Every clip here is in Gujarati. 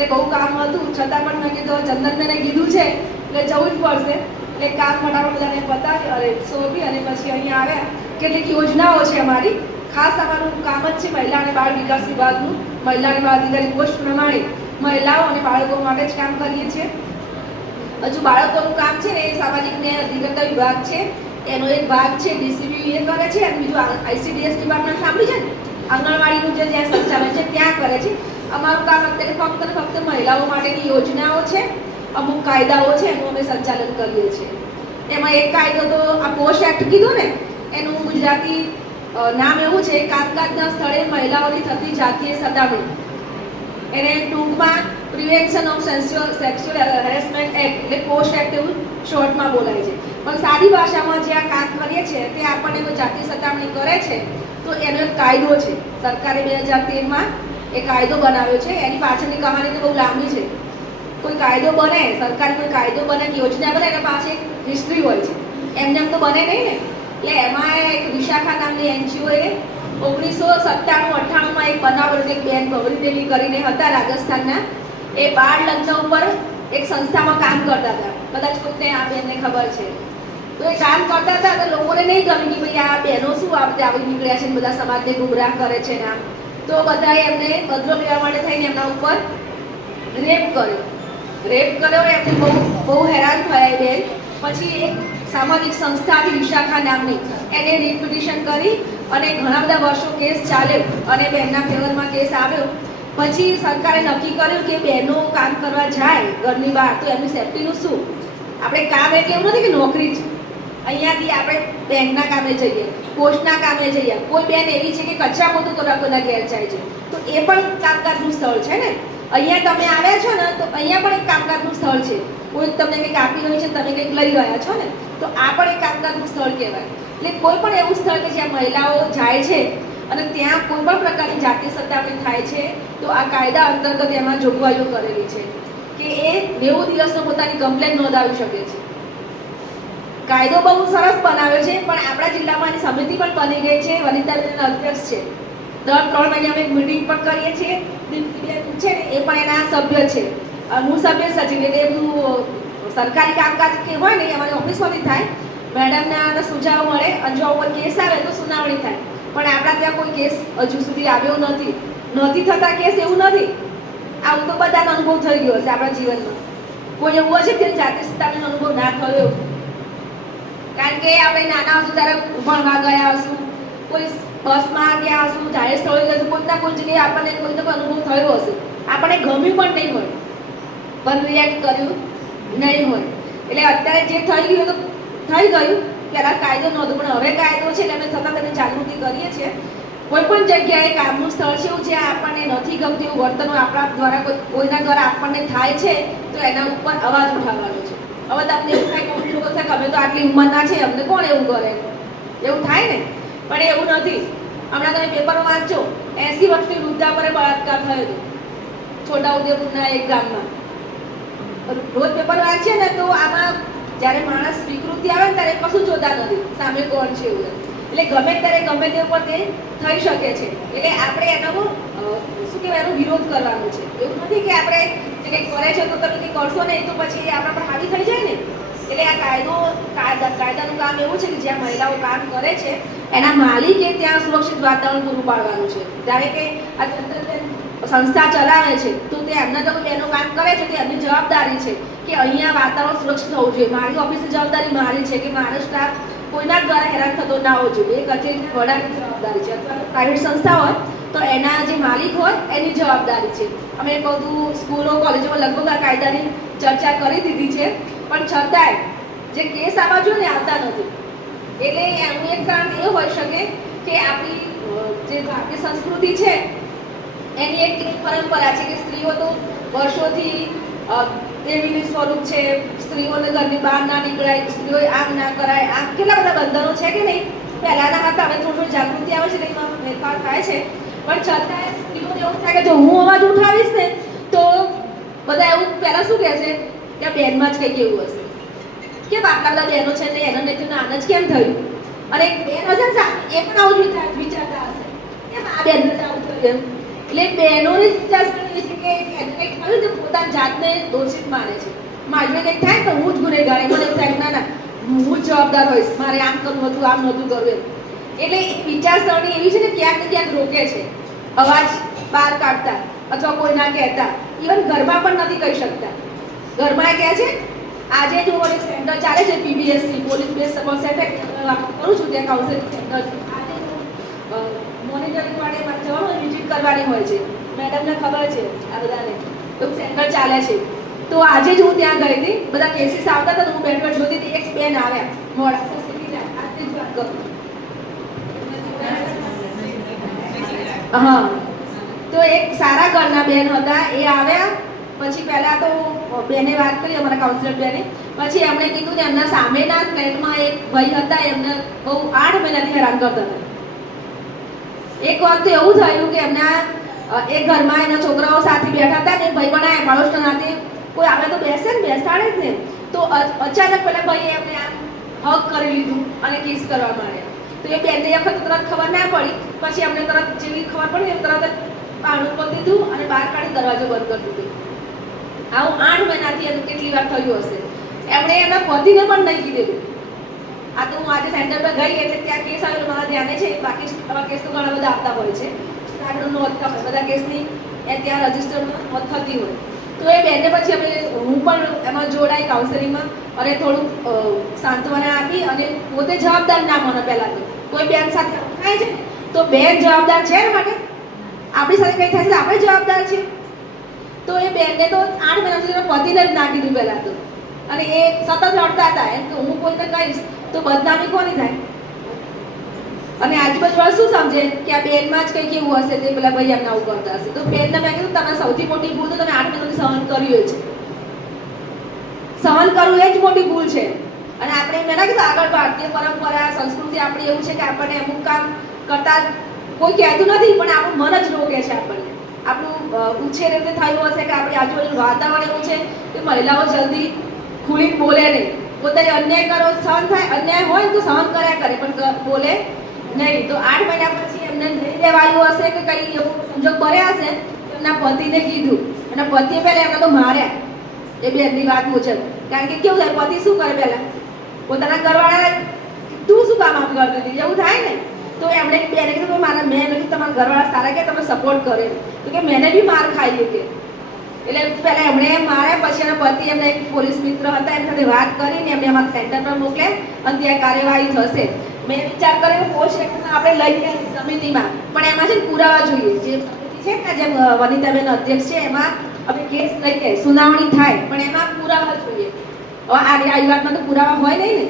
એટલે બહુ કામ હતું, છતાં પણ મેં કીધું ચંદનબેને કીધું છે એટલે જવું જ પડશે. એટલે કામ ફટાફટ બધાને પતાવી અને સોંપી અને પછી અહીંયા આવ્યા. કેટલીક યોજનાઓ છે અમારી. ખાસ અમારું કામ જ છે મહિલા અને બાળ વિકાસ વિભાગનું. મહિલા અને બાળ અધિકારી પોસ્ટ પ્રમાણે મહિલાઓ અને બાળકો માટે જ કામ કરીએ છીએ. હજુ બાળકોનું કામ છે ને એ સામાજિક ન્યાય અધિકારીતા વિભાગ છે, એનો એક ભાગ છે ડીસીબી એ કરે છે, અને બીજું આઈસીડીએસ ડિપાર્ટમેન્ટ સાંભળ્યું છે ને, આંગણવાડીનું જે જ્યાં સંચાલન છે ત્યાં કરે છે. અમારું કામ અત્યારે ફક્ત ને ફક્ત મહિલાઓ માટેની યોજનાઓ છે, અમુક કાયદાઓ છે એનું અમે સંચાલન કરીએ છીએ. એમાં એક કાયદો તો આ પોસ્ટ એક્ટ કીધું ને, એનું ગુજરાતી નામ એવું છે કામકાજના સ્થળે મહિલાઓની થતી જાતીય સતામણી. એને ટૂંકમાં prevention of sexual harassment act એટલે પોસ્ટ એક્ટ એવું શોર્ટમાં બોલાય છે. પણ સાદી ભાષામાં જે આ કામ કરીએ છીએ તે આપણને કોઈ જાતીય સતામણી કરે છે તો એનો એક કાયદો છે. સરકારે 2013માં એ કાયદો બનાવ્યો છે. એની પાછળની કહાની તો બહુ લાંબી છે. કોઈ કાયદો બને, સરકારી કોઈ કાયદો બને, યોજના બને એટલે પાછી હિસ્ટ્રી હોય છે, એમને તો બને નહીં ને. એટલે એમાં એક વિશાખા નામની એનજીઓએ 1997-98માં એક બનાવેલો, એક બેન ગૌરી દેવી કરીને હતા રાજસ્થાનના. એ બાળ લગ્ન ઉપર એક સંસ્થામાં કામ કરતા હતા. કદાચ કોઈને આ બેનને ખબર છે. તો એ કામ કરતા હતા તો લોકોને નહીં ગમ્યું કે ભાઈ આ બહેનો શું આ રીતે આવી નીકળ્યા છે, બધા સમાજને ગુમરાહ કરે છે ને આમ. તો બધાએ એમને બદલો લેવા માટે થઈને એમના ઉપર રેપ કર્યો. એમને બહુ હેરાન થયા એ બેન. પછી એક સામાજિક સંસ્થા આવી વિશાખા નામની, એને રીટ પિટિશન કરી અને ઘણા બધા વર્ષો કેસ ચાલ્યો અને બેનના ફેવરમાં કેસ આવ્યો. પછી સરકારે નક્કી કર્યું કે બહેનો કામ કરવા જાય ઘરની બહાર તો એમની સેફ્ટીનું શું. આપણે કામ એટલે એવું નથી કે નોકરી છે. અહીંયાથી આપણે બેંકના કામે જઈએ, પોસ્ટના કામે જઈએ. કોઈ બેન એવી છે કે કચરા પોતું કરવા કોઈના ઘેર જાય છે તો એ પણ કામકાજનું સ્થળ છે ને. અહીંયા તમે આવ્યા છો ને તો અહીંયા પણ એક કામકાજનું સ્થળ છે. કોઈ તમને કંઈક આપી રહ્યું છે, તમે કંઈક લઈ રહ્યા છો ને, તો આ પણ એક કામકાજનું સ્થળ કહેવાય. એટલે કોઈ પણ એવું સ્થળ કે જ્યાં મહિલાઓ જાય છે અને ત્યાં કોઈ પણ પ્રકારની જાતીય સતામણી થાય છે તો આ કાયદા અંતર્ગત એમાં જોગવાઈઓ કરેલી છે કે એ 90 દિવસમાં પોતાની કમ્પ્લેન નોંધાવી શકે છે. કાયદો બહુ સરસ બનાવ્યો છે, પણ આપણા જિલ્લામાં એની સમિતિ પણ બની ગઈ છે. વનિતાબેનના અધ્યક્ષ છે. દર 3 મહિને અમે એક મિટિંગ પણ કરીએ છીએ. દીપ્તિબેન છે ને એ પણ એના સભ્ય છે. હું સભ્ય સચિવ, એટલે એમનું સરકારી કામકાજ કે હોય ને અમારી ઓફિસમાંથી થાય. મેડમના સુઝાવ મળે અને જો ઉપર કેસ આવે તો સુનાવણી થાય. પણ આપણા ત્યાં કોઈ કેસ હજુ સુધી આવ્યો નથી થતા કેસ એવું નથી. આવું તો બધાનો અનુભવ થઈ ગયો હશે આપણા જીવનમાં. કોઈ એવું હશે કે જાતીય સતામણીનો અનુભવ ના થયો એવું. કારણ કે આપણે નાના હશું ત્યારે ભણવા ગયા હશું, કોઈ બસમાં ગયા હશું, જાહેર સ્થળે ગયા હશું, કોઈના કોઈ જગ્યાએ આપણને કોઈ તો અનુભવ થયો હશે. આપણને ગમ્યું પણ નહીં હોય, પણ રિએક્ટ કર્યું નહીં હોય. એટલે અત્યારે જે થઈ ગયું તો થઈ ગયું. પહેલાં કાયદો નહોતો પણ હવે કાયદો છે એટલે અમે સતત એને જાગૃતિ કરીએ છીએ. કોઈ પણ જગ્યાએ કામનું સ્થળ છે એવું જ્યાં આપણને નથી ગમતું એવું વર્તન આપણા દ્વારા કોઈના દ્વારા આપણને થાય છે તો એના ઉપર અવાજ ઉઠાવવાનો છે. હવે તમને એવું થાય કે અમુક લોકો થાય કે અમે તો આટલી ઉંમરના છે, અમને કોણ એવું કરે, એવું થાય ને. પણ એવું નથી. હમણાં તમે પેપરો વાંચો, 80 વર્ષની વૃદ્ધા પર બળાત્કાર થયો હતો છોટાઉદેપુરના એક ગામમાં. રોજ પેપર વાંચીએ ને તો આમાં જ્યારે માણસ વિકૃતિ આવે ને ત્યારે કશું જોતા નથી સામે કોણ છે એવું. એટલે ગમે ત્યારે ગમે તે ઉપર તે થઈ શકે છે. એટલે આપણે એનો શું કહેવાય એનો વિરોધ કરવાનો છે. એવું નથી કે આપણે જે કંઈક કરે છે તો તમે કંઈક કરશો નહીં તો પછી આપણા પર હાવી થઈ જાય ને. એટલે આ કાયદાનું કામ એવું છે કે જ્યાં મહિલાઓ કામ કરે છે એના માલિકે ત્યાં સુરક્ષિત વાતાવરણ પૂરું પાડવાનું છે. જ્યારે કે આ સંસ્થા ચલાવે છે તો તે એમના તો બહેનો કામ કરે છે, તે એમની જવાબદારી છે કે અહીંયા વાતાવરણ સુરક્ષિત હોવું જોઈએ. મારી ઓફિસની જવાબદારી મારી છે કે મારો સ્ટાફ કોઈના દ્વારા હેરાન થતો ના હોવો જોઈએ. એ કચેરી વડાની જવાબદારી છે. અથવા પ્રાઇવેટ સંસ્થા હોય તો એના જે માલિક હોય એની જવાબદારી છે. અમે બધું સ્કૂલો કોલેજોમાં લગભગ આ કાયદાની ચર્ચા કરી દીધી છે, પણ છતાંય જે કેસ આવવા જોઈએ ને આવતા નથી. એટલે એનું એક કારણ એ હોઈ શકે કે આપણી જે ભારતીય સંસ્કૃતિ છે એની એક પરંપરા છે કે સ્ત્રીઓ તો વર્ષોથી દેવીનું સ્વરૂપ છે. સ્ત્રીઓને ઘરની બહાર ના નીકળાય, સ્ત્રીઓએ આમ ના કરાય, આમ કેટલા બધા બંધનો છે કે નહીં. પહેલાના હતા, હવે થોડી જાગૃતિ આવે છે એમાં ફેરફાર થાય છે. પણ છતાંય સ્ત્રીઓને એવું થાય કે જો હું અવાજ ઉઠાવીશ ને તો બધા એવું પહેલાં શું કહેશે કે બેનમાં જ કંઈક એવું હશે કે આટલા બધા બહેનો છે ને એનો નહીં આન જ કેમ થયું. અને બેન હશે ને એ પણ આવું વિચારતા હશે કે આ બેનને જ આવું થયું એમ. એટલે બહેનોની વિચારસરણી છે કે એને કંઈક થયું તો પોતાની જાતને દોષિત માને છે. મારે કંઈક થાય તો હું જ ગુનેગાર, મને એવું થાય ના ના હું જ જવાબદાર હોઈશ, મારે આમ કરવું હતું આમ નહોતું કરવું એમ. એટલે એ વિચારસરણી એવી છે ને ક્યાંક ને ક્યાંક રોકે છે અવાજ બહાર કાઢતા અથવા કોઈ ના કહેતા. ઇવન ઘરમાં પણ નથી કહી શકતા. ઘરમાં કહે છે આજે જો એક સેન્ટર ચાલે છે PBSC police base support centre કરું છું, ત્યાં કાઉન્સેલિંગ સેન્ટર આજે મોનિટરિંગ માટે મારે જવાનું વિઝિટ કરવાની હોય છે, મેડમને ખબર છે આ બધાને, તો સેન્ટર ચાલે છે. તો આજે જ હું ત્યાં ગઈ હતી, બધા કેસીસ આવતા હતા તો હું બેઠ જોતી હતી. એક બેન આવ્યા મોડાસા સિટી, આજની જ વાત કરું. હા, તો એક સારા ઘરના બેન હતા, એ આવ્યા. પછી પહેલા તો બેને વાત કરી અમારા કાઉન્સિલર બેને, પછી એમણે કીધું કે એમના સામેના ફ્લેટમાં એક ભાઈ હતા, એમને બહુ 8 મહિનાથી હેરાન કરતા હતા. એક વખત તો એવું થયું કે એમના એક ઘરમાં એના છોકરાઓ સાથે બેઠા હતા ને ભાઈ બનાયા પાડોશના નાતે કોઈ આવે તો બેસે ને, બેસાડે જ ને. તો અચાનક પેલા ભાઈએ એમને આમ હગ કરી લીધું અને કિસ કરવા માંડ્યા. તો એ બેનને વખત તરત ખબર ના પડી, પછી એમને તરત જેવી ખબર પડી એમ તરત પાણું કરી દીધું અને બહાર કાઢી દરવાજો બંધ કરી દીધો. આવું 8 મહિનાથી એમ કેટલી વાર થયું હશે. એમણે એના પતિને પણ નહીં કીધેલું. આ તો હું આજે સેન્ટર પર ગઈ એટલે ત્યાં કેસ આવેલો મારા ધ્યાને છે. બાકી આવા કેસ તો ઘણા બધા આવતા હોય છે, આગળ નોંધતા હોય બધા કેસની એ ત્યાં રજીસ્ટરમાં નોંધ થતી હોય. તો એ બેનને પછી અમે હું પણ એમાં જોડાઈ કાઉન્સેલિંગમાં અને થોડુંક સાંત્વના આપી અને પોતે જવાબદાર ના મને. પહેલાં તો કોઈ બેન સાથે થાય છે તો બેન જવાબદાર છે ને માટે, આપણી સાથે કંઈ થાય છે આપણે જવાબદાર છીએ. તો એ બેનને તો 8 મહિના સુધી પતિને જ ના કીધું પહેલાં તો, અને એ સતત લડતા હતા એમ કે હું કોઈને કહીશ તો બદનામી કોની થાય. અને આજુબાજુ શું સમજે કે આ બેનમાં જ કંઈક એવું હશે તે પેલા ભાઈ એમને આવું કરતા હશે. તો બેનને મેં કીધું તમે સૌથી મોટી ભૂલ તો તમે 8 મહિનાથી સહન કર્યું છે. સહન કરવું એ જ મોટી ભૂલ છે. અને આપણે મેં ના કીધું આગળ ભારતીય પરંપરા સંસ્કૃતિ આપણી એવું છે કે આપણને અમુક કામ કરતા કોઈ કહેતું નથી, પણ આપણું મન જ રોકે છે આપણને. આપણું ઉછેર રીતે થયું હશે કે આપણી આજુબાજુનું વાતાવરણ એવું છે કે મહિલાઓ જલ્દી ખુલીને બોલે નહીં. પોતે અન્યાય કરો સહન થાય, અન્યાય હોય તો સહન કર્યા કરે પણ બોલે નહીં. તો 8 મહિના પછી એમને નહીં લેવાયું હશે કે કંઈ એવું સંજોગ બન્યા હશે, એમના પતિને કીધું અને પતિએ પહેલાં એમને તો માર્યા એ બેનની વાત મુજબ. કારણ કે કેવું થાય, પતિ શું કરે પહેલાં પોતાના ઘરવાળા તું શું કામ આમ કરતી હતી એવું થાય ને. તો એમણે બેને કીધું મારા મેં નથી તમારા ઘરવાળા સારા કે તમે સપોર્ટ કરે તો કે મેને બી માર ખાઈ કે. એટલે પહેલાં એમણે માર્યા, પછી એના પતિ એમને એક પોલીસ મિત્ર હતા એની સાથે વાત કરીને એમને અમારા સેન્ટર પર મોકલે અને ત્યાં કાર્યવાહી થશે. મેં વિચાર કર્યો પોસ્ટ આપણે લઈને સમિતિમાં, પણ એમાં છે પુરાવા જોઈએ. જે સમિતિ છે ને જેમ વનિતાબેન અધ્યક્ષ છે એમાં અમે કેસ લઈએ સુનાવણી થાય, પણ એમાં પુરાવા જોઈએ. હવે આ વાતમાં તો પુરાવા હોય નહીં ને.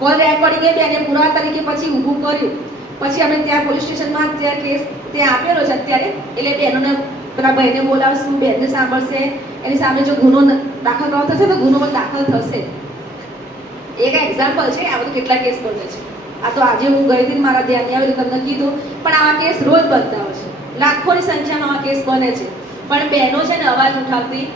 કોલ રેકોર્ડિંગ એ બેને પુરાવા તરીકે પછી ઊભું કર્યું. પછી અમે ત્યાં પોલીસ સ્ટેશનમાં ત્યાં કેસ ત્યાં આપેલો છે અત્યારે. એટલે બહેનોને પેલા ભાઈને બોલાવશું, બેનને સાંભળશે, એની સામે જો ગુનો દાખલ કરવો થશે તો ગુનો પણ દાખલ થશે. એક એક્ઝામ્પલ છે, આ બધું કેટલા કેસ બને છે. આ તો આજે હું ગઈ હતી મારા ધ્યાન આવે તમને કીધું, પણ આવા કેસ રોજ બનતા હોય છે. લાખોની સંખ્યામાં આવા કેસ બને છે, પણ બહેનો છે ને અવાજ ઉઠાવતી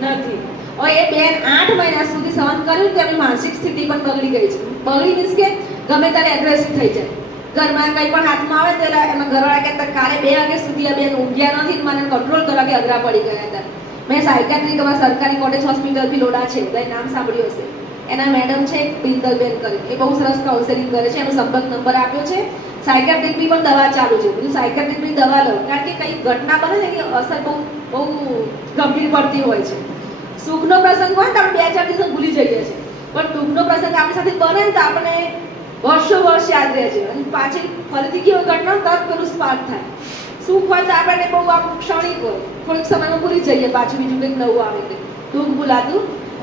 નથી. હવે એ બેન 8 મહિના સુધી સહન કર્યું તો એમની માનસિક સ્થિતિ પણ બગડી ગઈ છે. બગડી મીન્સ કે ગમે ત્યારે એગ્રેસિવ થઈ જાય. ઘરમાં કંઈ પણ હાથમાં આવે તો એમાં ઘરવાળા કહેતા કાલે 2 વાગ્યા સુધી આ બેન ઊંઘ્યા નથી, મને કંટ્રોલ કરવા કે અઘરા પડી ગયા હતા. મેં સાયકાટ્રી તમારા સરકારી કોટેજ હોસ્પિટલ ભિલોડા છે, બધાએ નામ સાંભળ્યું હશે. એના મેડમ છે બિંદલબેન કરી, એ બહુ સરસ કાઉન્સેલિંગ કરે છે. એનો સંપર્ક નંબર આપ્યો છે. સાયકાટ્રિકની પણ દવા ચાલુ છે. બધું સાયકાટ્રિકની દવા લો, કારણ કે કંઈ ઘટના બને ને એની અસર બહુ ગંભીર પડતી હોય છે. સુખનો પ્રસંગ હોય તો આપણે 2-4 દિવસ ભૂલી જઈએ છીએ, પણ દુઃખનો પ્રસંગ આપણી સાથે બને ને તો આપણે વર્ષો વર્ષ યાદ રહે છે. અને પાછી ફરીથી કેવી ઘટના તરત પેલું સ્પાર્ક થાય. સુખ હોય તો આપણને બહુ આમ ક્ષણિક હોય, થોડીક સમયમાં ભૂલી જઈએ, પાછું બીજું કંઈક નવું આવે કે દુઃખ ભૂલાતું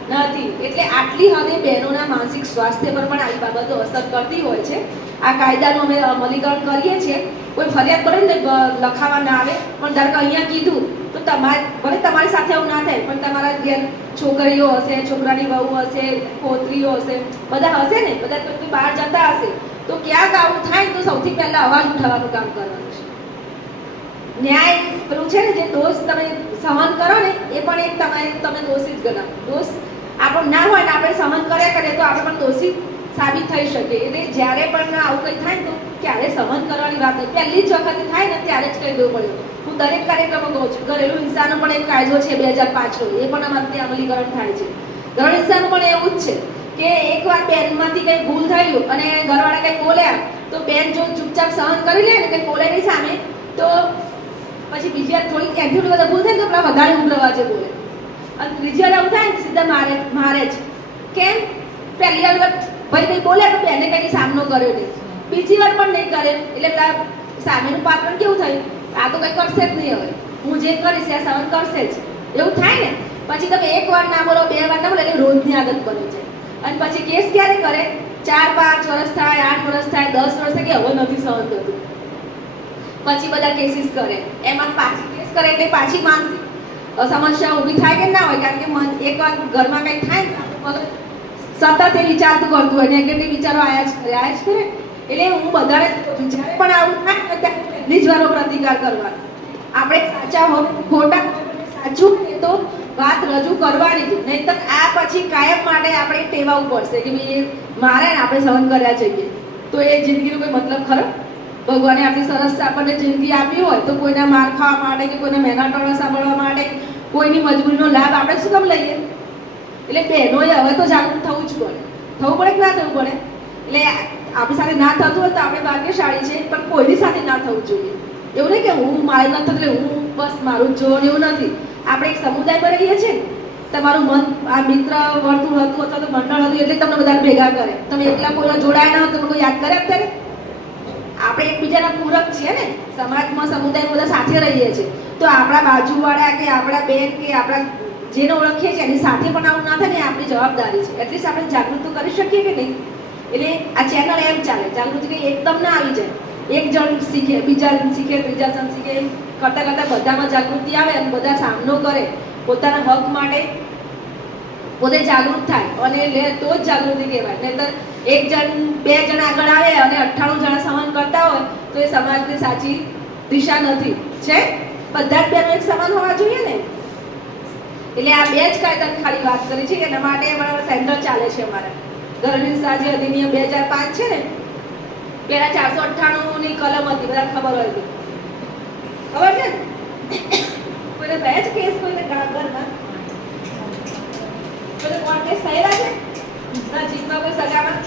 નથી. એટલે આટલી હદે બહેનોના માનસિક સ્વાસ્થ્ય પર પણ આવી બાબતો અસર કરતી હોય છે. આ કાયદાનું અમે અમલીકરણ કરીએ છીએ. કોઈ ફરિયાદ કરે ને લખાવા ના આવે, પણ ધારો કે અહીંયા કીધું તો તમારે ભલે તમારી સાથે એવું ના થાય, પણ તમારા ઘેર છોકરીઓ હશે, છોકરાની વહુ હશે, પોતરીઓ હશે, બધા હશે ને, બધા કોઈ બહાર જતા હશે તો ક્યાંક આવું થાય તો સૌથી પહેલા અવાજ ઉઠાવવાનું કામ કરવાનું છે. ન્યાય પેલું છે ને, જે દોષ તમે સહન કરો ને એ પણ એક તમે દોષિત ગણાવો. દોષ આપણો ના હોય ને આપણે સહન કર્યા કરીએ તો આપણે પણ દોષિત સાબિત થઈ શકે. એટલે જ્યારે પણ આવું કંઈ થાય તો ક્યારે સહન કરવાની વાત નહીં, પહેલી જ વખતે થાય ને ત્યારે જ કહી દેવું પડે હું દરેક કાર્યક્રમો કહું છું. ઘરેલું હિંસાનો પણ એક કાયદો છે 2005નો, એ પણ અમારે ત્યાં અમલીકરણ થાય છે. ઘરેલું હિંસાનું પણ એવું જ છે કે એકવાર બેનમાંથી કંઈ ભૂલ થયું અને ઘરવાળા કંઈ બોલ્યા તો બેન જો ચૂપચાપ સહન કરી લે ને કંઈ બોલે નહીં સામે, તો પછી બીજી વાર થોડીક એથી બધા ભૂલ થાય તો પેલા વધારે ઉગ્રવાજે બોલે અને ત્રીજી વાર આવું થાય ને સીધા મારે જ. કેમ? પહેલી વાર ભાઈ કંઈ બોલે તો બેને કંઈ સામનો કર્યો નહીં, બીજી વાર પણ નહીં કરે એટલે પેલા સામેનું પાત્ર કેવું થયું, આ તો કંઈ કરશે જ નહીં, હવે હું જે કરીશ એ સહન કરશે જ, એવું થાય ને. પછી તમે એક વાર ના બોલો, 2 વાર ના બોલો એટલે રોજની આદત બની જાય. અને પછી કેસ ક્યારે કરે? 4-5 વર્ષ થાય, 8 વર્ષ થાય, 10 વર્ષ થાય કે હવે નથી સહન થતું, પછી બધા કેસીસ કરે. એમાં પાછી કેસ કરે એટલે પાછી માનસિક સમસ્યા ઊભી થાય કે ના હોય, કારણ કે એક વાર ઘરમાં કંઈ થાય ને મગજ સતત એ વિચારતું કરતું હોય, નેગેટિવ વિચારો આયા જ કરે. એટલે હું બધાને જ્યારે પણ આવું થાય ત્યારે પહેલી જ વારનો પ્રતિકાર કરવાનો. આપણે સાચા હોય ખોટા, સાચું તો વાત રજૂ કરવાની જ, નહીં તો આ પછી કાયમ માટે આપણે ટેવાવું પડશે કે ભાઈ મારે ને આપણે સહન કર્યા જઈએ, તો એ જિંદગીનો કોઈ મતલબ ખરો? ભગવાને આટલી સરસ આપણને જિંદગી આપી હોય તો કોઈના માર ખાવા માટે કે કોઈના મહેનતોને સાંભળવા માટે કોઈની મજબૂરીનો લાભ આપણે શું કામ લઈએ? એટલે બહેનોએ હવે તો જાગૃત થવું જ પડે. થવું પડે કે ના થવું પડે? એટલે આપણી સાથે ના થતું હોય તો આપણે ભાગ્યશાળી છે, પણ કોઈની સાથે ના થવું જોઈએ. એવું નહીં કે હું મારે ન થતું એટલે હું બસ મારું જ જોવાનું, એવું નથી. આપણે એક સમુદાયમાં રહીએ છીએ, તમારું મન આ મિત્ર વર્તુળ હતું અથવા તો મંડળ હતું એટલે તમને બધા ભેગા કરે. તમે એકલા કોઈના જોડાયા ન હોય તો કોઈ યાદ કરે અત્યારે? આપણે એકબીજાના પૂરક છીએ ને, સમાજમાં સમુદાયમાં બધા સાથે રહીએ છીએ, તો આપણા બાજુવાળા કે આપણા બેન કે આપણા જેને ઓળખીએ છીએ એની સાથે પણ આવું ના થાય ને, આપણી જવાબદારી છે. એટલીસ્ટ આપણે જાગૃત તો કરી શકીએ કે નહીં? એટલે આ ચેનલ એમ ચાલે, જાગૃતિ એકદમ ના આવી જાય, એક જણ શીખે, બીજા જણ શીખે, ત્રીજા જણ શીખે, એમ કરતાં કરતાં બધામાં જાગૃતિ આવે અને બધા સામનો કરે, પોતાના હક માટે પોતે જાગૃત થાય અને લે તો જ જાગૃતિ કહેવાય. નહીંતર એક જણ 2 જણ આગળ આવે અને 98 જણા સહન કરતા હોય તો એ સમાજની સાચી દિશા નથી. છે બધા જ બહેનો એક સમાન હોવા જોઈએ ને. એટલે આ 2 જ કાયદાની ખાલી વાત કરી છે, એના માટે અમારા સેન્ટર ચાલે છે. અમારા ઘરેલું હિંસા જે અધિનિયમ 2005 છે ને, પેલા 498ની કલમ હતી, બધા ખબર હોય તો ખબર છે ને? કોઈને થયા છે કેસ? કોઈને ઘરમાં કોઈને કોર્ટ કેસ થયેલા છે નજીકમાં કોઈ સગામાં?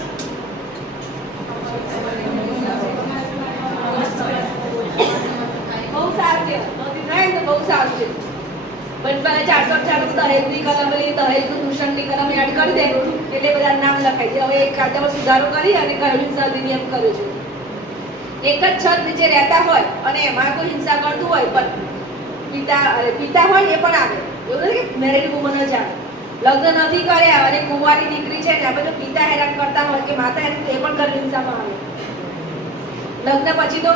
બહુ સારું છે, નોંધી થાય ને તો બહુ સારું છે. પણ પેલા 498 દહેજની કલમ, દહેજનું દૂષણની કલમ એડ કરી દે એટલે બધા નામ લખાય છે. હવે એક કાયદામાં સુધારો કરી અને ઘરેલું હિંસા અધિનિયમ કર્યો છે. એક જ છત નીચે રહેતા હોય અને એમાં કોઈ હિંસા કરતું હોય, પણ પિતા હોય એ પણ આવે. એવું નથી કે મેરિડ વુમન જ આવે. લગ્ન નથી કર્યા અને કુંવારી દીકરી છે, આપણે જો પિતા હેરાન કરતા હોય કે માતા હેરાન, એ પણ ઘરેલું હિંસામાં આવે. લગ્ન પછી તો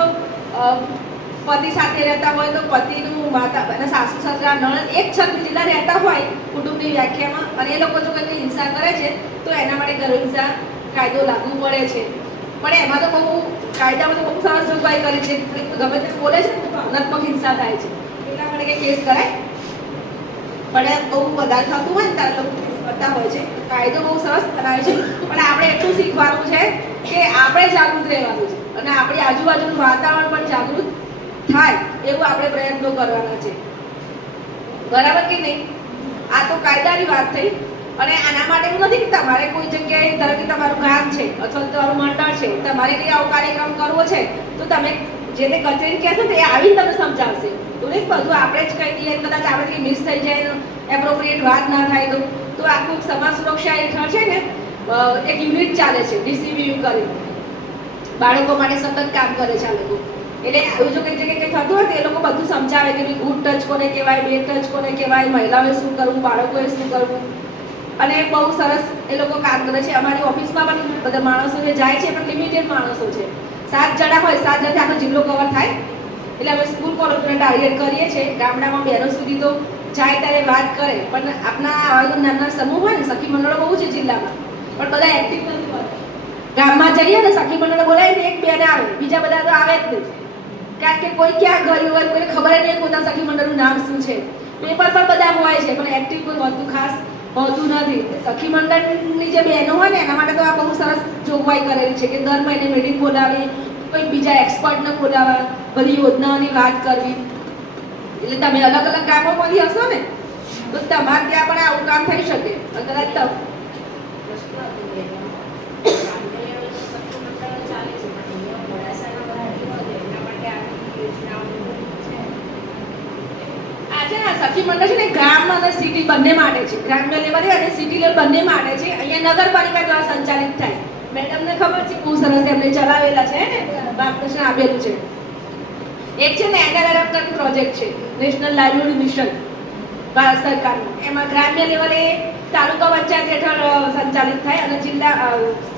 પતિ સાથે રહેતા હોય તો પતિનું માતા અને સાસુ સસરા નણંદ એક છત જેટલા રહેતા હોય કુટુંબની વ્યાખ્યામાં, અને એ લોકો જો કંઈ હિંસા કરે છે તો એના માટે ઘરેલું હિંસા કાયદો લાગુ પડે છે. પણ એમાં તો બહુ કાયદામાં તો બહુ સરસ જોગવાઈ કરી છે, ગમે તે બોલે છે તો ભાવનાત્મક હિંસા થાય છે એટલા માટે કે કેસ કરાય. પણ બહુ વધારે થતું હોય ને ત્યારે લોકો કેસ કરતા હોય છે. કાયદો બહુ સરસ બનાવે છે, પણ આપણે એટલું શીખવાનું છે કે આપણે જાગૃત રહેવાનું છે અને આપણી આજુબાજુનું વાતાવરણ પણ જાગૃત થાય એવું આપણે પ્રયત્નો કરવાના છે. બરાબર કે નહીં? આ તો કાયદાની વાત થઈ. અને આના માટે એવું નથી કે તમારે કોઈ જગ્યાએ, ધારો કે તમારું ગામ છે અથવા તમારું મંડળ છે, તમારે કંઈ આવો કાર્યક્રમ કરવો છે તો તમે જે તે કચેરી કહેશો તો એ આવીને તમને સમજાવશે. તો નહીં બધું આપણે જ કહી દઈએ, કદાચ આપણે કંઈ મિસ થઈ જાય, એપ્રોપ્રિએટ વાત ના થાય તો આખું સમાજ સુરક્ષા હેઠળ છે ને એક યુનિટ ચાલે છે DCBU કરીને, બાળકો માટે સતત કામ કરે છે આ લોકો. એટલે આવું જો કંઈ જગ્યાએ કંઈ થતું હોય તો એ લોકો બધું સમજાવે કે ભાઈ ગુડ ટચ કોને કહેવાય, બેડ ટચ કોને કહેવાય, મહિલાઓએ શું કરવું, બાળકોએ શું કરવું. અને બહુ સરસ એ લોકો કામ કરે છે. અમારી ઓફિસમાં પણ બધા માણસો જે જાય છે પણ લિમિટેડ માણસો છે. 7 જણા હોય, 7 જણાથી આખો જિલ્લો કવર થાય. એટલે અમે સ્કૂલ કોલેજને ટાર્ગેટ કરીએ છીએ. ગામડામાં બહેનો સુધી તો જાય ત્યારે વાત કરે, પણ આપણા આવા નાના સમૂહ હોય ને, સખી મંડળો બહુ છે જિલ્લામાં, પણ બધા એક્ટિવ નથી હોતા. ગામમાં જઈએ ને સખી મંડળો બોલાય ને 1-2 ને આવે, બીજા બધા તો આવે જ નહીં. કારણ કે કોઈ ક્યાં ગયું હોય, કોઈને ખબર નહીં પોતાના સખી મંડળનું નામ શું છે. પેપર પર બધા હોય છે પણ એક્ટિવ કોઈ હોતું ખાસ હોતું નથી. સખી મંડળની જે બહેનો હોય ને એના માટે તો આ બહુ સરસ જોગવાઈ કરેલી છે કે દર મહિને મીટિંગ બોલાવી, કોઈ બીજા એક્સપર્ટને બોલાવવા, બધી યોજનાઓની વાત કરવી. એટલે તમે અલગ અલગ ગામોમાંથી હશો ને, તો તમારે ત્યાં પણ આવું કામ થઈ શકે. અને કદાચ સખી મંડળ છે ને ગ્રામ અને સિટી બંને માટે છે. ગ્રામ્ય લેવલે અને સિટી લેવલ બંને માટે છે. અહીંયા નગરપાલિકા દ્વારા સંચાલિત થાય. મેડમને ખબર છે બહુ સરસ એમને ચલાવેલા છે ને, માર્ગદર્શન આપેલું છે. એક છે ને NRLM પ્રોજેક્ટ છે, નેશનલ લાઇવલીહુડ મિશન, ભારત સરકારનું. એમાં ગ્રામ્ય લેવલે તાલુકા પંચાયત હેઠળ સંચાલિત થાય અને જિલ્લા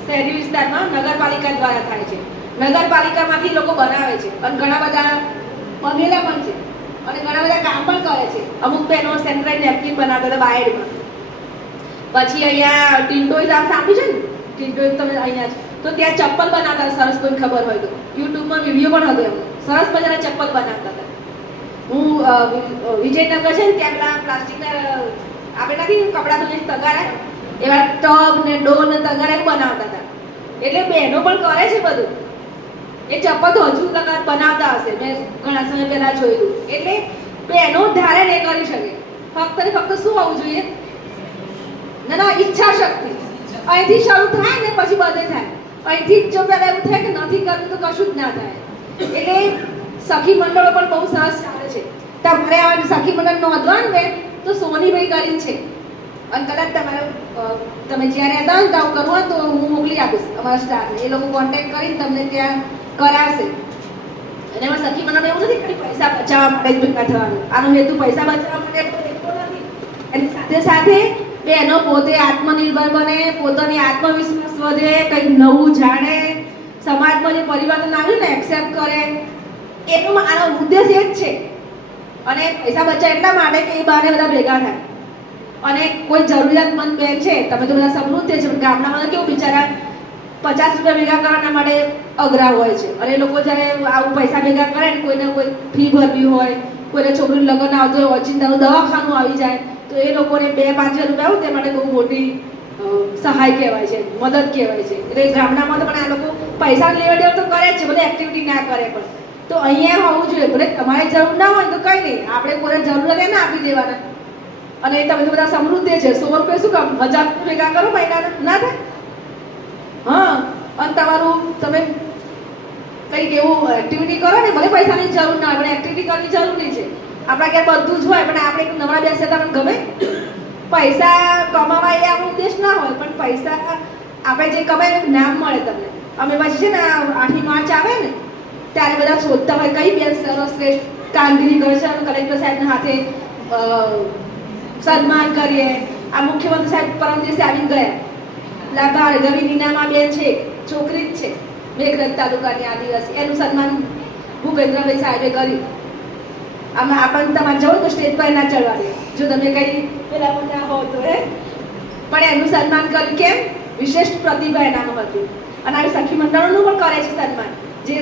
શહેરી વિસ્તારમાં નગરપાલિકા દ્વારા થાય છે. નગરપાલિકામાંથી લોકો બનાવે છે અને ઘણા બધા બનેલા પણ છે અને ઘણા બધા કામ પણ કરે છે. અમુક બહેનો સેનિટરી નેપકિન બનાવતા હતા બાયડમાં. પછી અહીંયા ટિન્ટોય નામ સાંભળ્યું છે ને, ટિન્ટોય તમે અહીંયા છે તો ત્યાં ચપ્પલ બનાવતા સરસ, કોઈ ખબર હોય તો યુટ્યુબમાં વિડીયો પણ હતો એમનો. સરસ મજાના ચપ્પલ બનાવતા હતા. હું વિજયનગર છે ને ત્યાં પેલા પ્લાસ્ટિકના આપણે નથી કપડા ધોઈને તગારા, એવા ટબ ને ડોલ ને તગારા બનાવતા હતા. એટલે બહેનો પણ કરે છે બધું. એ ચપ્પલ તો હજુ બનાવતા હશે, મેં ઘણા સમય પહેલા જોયેલું. એટલે બહેનો ધારે નહીં કરી શકે. ફક્ત ને ફક્ત શું હોવું જોઈએ? ના, ઈચ્છા શક્તિ. અહીંથી શરૂ થાય ને પછી બધે થાય. અહીંથી જ જો પહેલા એવું થાય કે નથી કરવું તો કશું જ ના થાય. એટલે સખી મંડળો પણ બહુ સરસ ચાલે છે. તમારે આ સખી મંડળ નોંધવાનું ને તો સોનીભાઈ કરી છે. અને કદાચ તમે જ્યારે હતા ને તો કરવું હોય તો હું મોકલી આપીશ અમારા સ્ટાફને. એ લોકો કોન્ટેક્ટ કરીને તમને ત્યાં કરાશે. અને એમાં સખી મંડળ એવું નથી કે પૈસા બચાવવા માટે જ ભેગા થવાનું. આનો હેતુ પૈસા બચાવવા માટે એટલો નથી. એની સાથે સાથે બહેનો પોતે આત્મનિર્ભર બને, પોતાની આત્મવિશ્વાસ વધે, કંઈક નવું જાણે, સમાજમાં જે પરિવર્તન આવ્યું ને એક્સેપ્ટ કરે. એનો આનો ઉદ્દેશ એ જ છે. અને પૈસા બચાવે એટલા માટે કે એ બહાને બધા ભેગા થાય. અને કોઈ જરૂરિયાતમંદ બેન છે, તમે તો બધા સમૃદ્ધ છે, પણ ગામડામાં કેવું બિચારા 50 રૂપિયા ભેગા કરવાના માટે અઘરા હોય છે. અને એ લોકો જ્યારે આવું પૈસા ભેગા કરે ને, કોઈને કોઈ ફી ભરવી હોય, કોઈને છોકરીનું લગ્ન આવતું હોય, ઓચિંતાનું દવાખાનું આવી જાય, તો એ લોકોને 2-5 રૂપિયા આવું તે માટે બહુ મોટી સહાય કહેવાય છે, મદદ કહેવાય છે. એટલે ગામડામાં તો પણ આ લોકો પૈસા લેવા દેવા તો કરે જ છે, ભલે એક્ટિવિટી ના કરે પણ. તો અહીંયા હોવું જોઈએ. ભલે તમારે જરૂર ના હોય તો કંઈ નહીં, આપણે કોઈને જરૂર હોય એને આપી દેવાના. અને તમે તો બધા સમૃદ્ધ છે, 100 રૂપિયા શું કામ 1000 ભેગા કરો મહિનાના, ના થાય? હા. અને તમારું તમે કંઈક એવું એક્ટિવિટી કરો ને, ભલે પૈસાની જરૂર ના હોય પણ એક્ટિવિટી કરવી જરૂરી છે. આપણા ઘેર બધું જ હોય પણ આપણે નવરા બેસે તમને ગમે? પૈસા કમાવા એ આપણો ઉદ્દેશ ના હોય, પણ પૈસા આપણે જે કમાય એનું નામ મળે તમને. અમે પછી છે ને 8મી માર્ચ આવે ને ત્યારે બધા શોધતા હોય કઈ બેન સર્વશ્રેષ્ઠ કામગીરી કરે છે, કલેક્ટર સાહેબના હાથે સન્માન કરીએ. આ મુખ્યમંત્રી સાહેબ પરમ દિવસે આવીને ગયા. લાભાર ગવી નીનામાં બેન છે, છોકરી જ છે, મેઘરજ તાલુકાની આદિવાસી. એનું સન્માન ભૂપેન્દ્રભાઈ સાહેબે કર્યું. આમાં આપણને તમારે જવું તો સ્ટેજ પર ના ચડવા દે, જો તમે કઈ પેલા ના હો તો. પણ એનું સન્માન કર્યું. કેમ? વિશિષ્ટ પ્રતિભા એનામાં હતી. અને આવી સખી મંડળોનું પણ કરે છે સન્માન, જે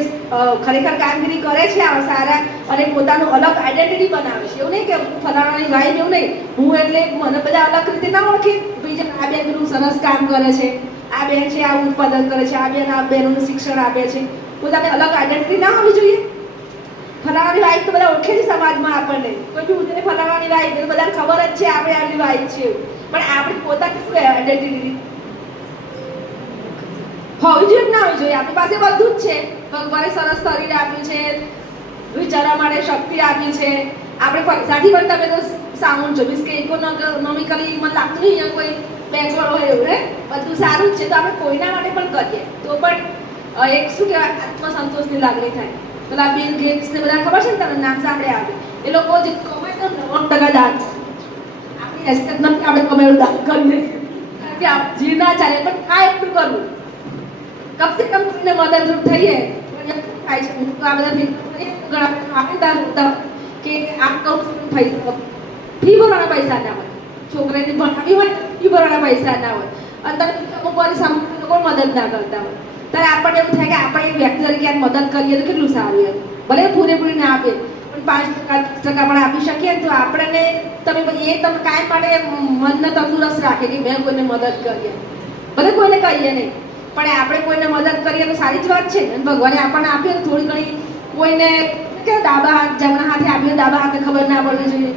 ખરેખર કામગીરી કરે છે આવા સારા અને પોતાનું અલગ આઈડેન્ટિટી બનાવે છે. એવું નહીં કે ફલાણાની વાઈફ, એવું નહીં. હું એટલે મને બધા અલગ રીતે ના ઓળખે. ભાઈ આ બેન પેલું સરસ કામ કરે છે, આ બેન છે આ ઉત્પાદન કરે છે, આ બેન આ બહેનોને શિક્ષણ આપે છે. પોતાને અલગ આઈડેન્ટિટી ના હોવી જોઈએ. ફલાણાની વાઈફ તો બધા ઓળખે છે સમાજમાં આપણને. કોઈ બી ઉઠીને ફલાણાની વાઈફ એટલે બધાને ખબર જ છે આપણે આની વાઈફ છે. પણ આપણે પોતાની શું આઈડેન્ટિટી હોવી જોઈએ ના હોવી જોઈએ? આપણી પાસે બધું જ છે. ભગવાને સરસ શરીર આપ્યું છે, વિચારવા માટે શક્તિ આપી છે. આપણે પૈસાથી પણ તમે તો સાઉન્ડ છો, મીન્સ કે ઇકોનોમિકલી મને લાગતું નહીં અહીંયા કોઈ બેકવર્ડ હોય એવું. બધું સારું જ છે તો આપણે કોઈના માટે પણ કરીએ તો પણ એક શું કહેવાય આત્મસંતોષની લાગણી થાય. પેલા બિલ ગેટ્સ ને બધા ખબર છે ને, તમને નામ સાંભળ્યા આવે. એ લોકો જે કમાય તો 90% દાન. આપણી હેસિયત નથી આપણે કમાયેલું દાન કરીએ, કારણ કે જે ના ચાલે પણ આ એટલું કરવું. કમસે કમ કોઈને મદદરૂપ થઈએ થાય છે. આ બધા આપણે દાન કે આમ કહું ફી ભરવાના પૈસા ના હોય, છોકરાને ભણાવી હોય ફી ભરવાના પૈસા ના હોય, અને તમે અમુક વાર સામે લોકો મદદ ના કરતા હોય, ત્યારે આપણને એવું થાય કે આપણે એક વ્યક્તિ તરીકે આ મદદ કરીએ તો કેટલું સારું. એમ ભલે પૂરેપૂરી ના આપે પણ 5% પણ આપી શકીએ તો આપણને તમે એ તમે કાયમ માટે મનને તંદુરસ્ત રાખે કે મેં કોઈને મદદ કરીએ. ભલે કોઈને કહીએ નહીં પણ આપણે કોઈને મદદ કરીએ તો સારી જ વાત છે. અને ભગવાને આપણને આપીએ તો થોડી ઘણી કોઈને કે ડાબા હાથ જમણા હાથે આપીને ડાબા હાથે ખબર ના પડવી જોઈએ,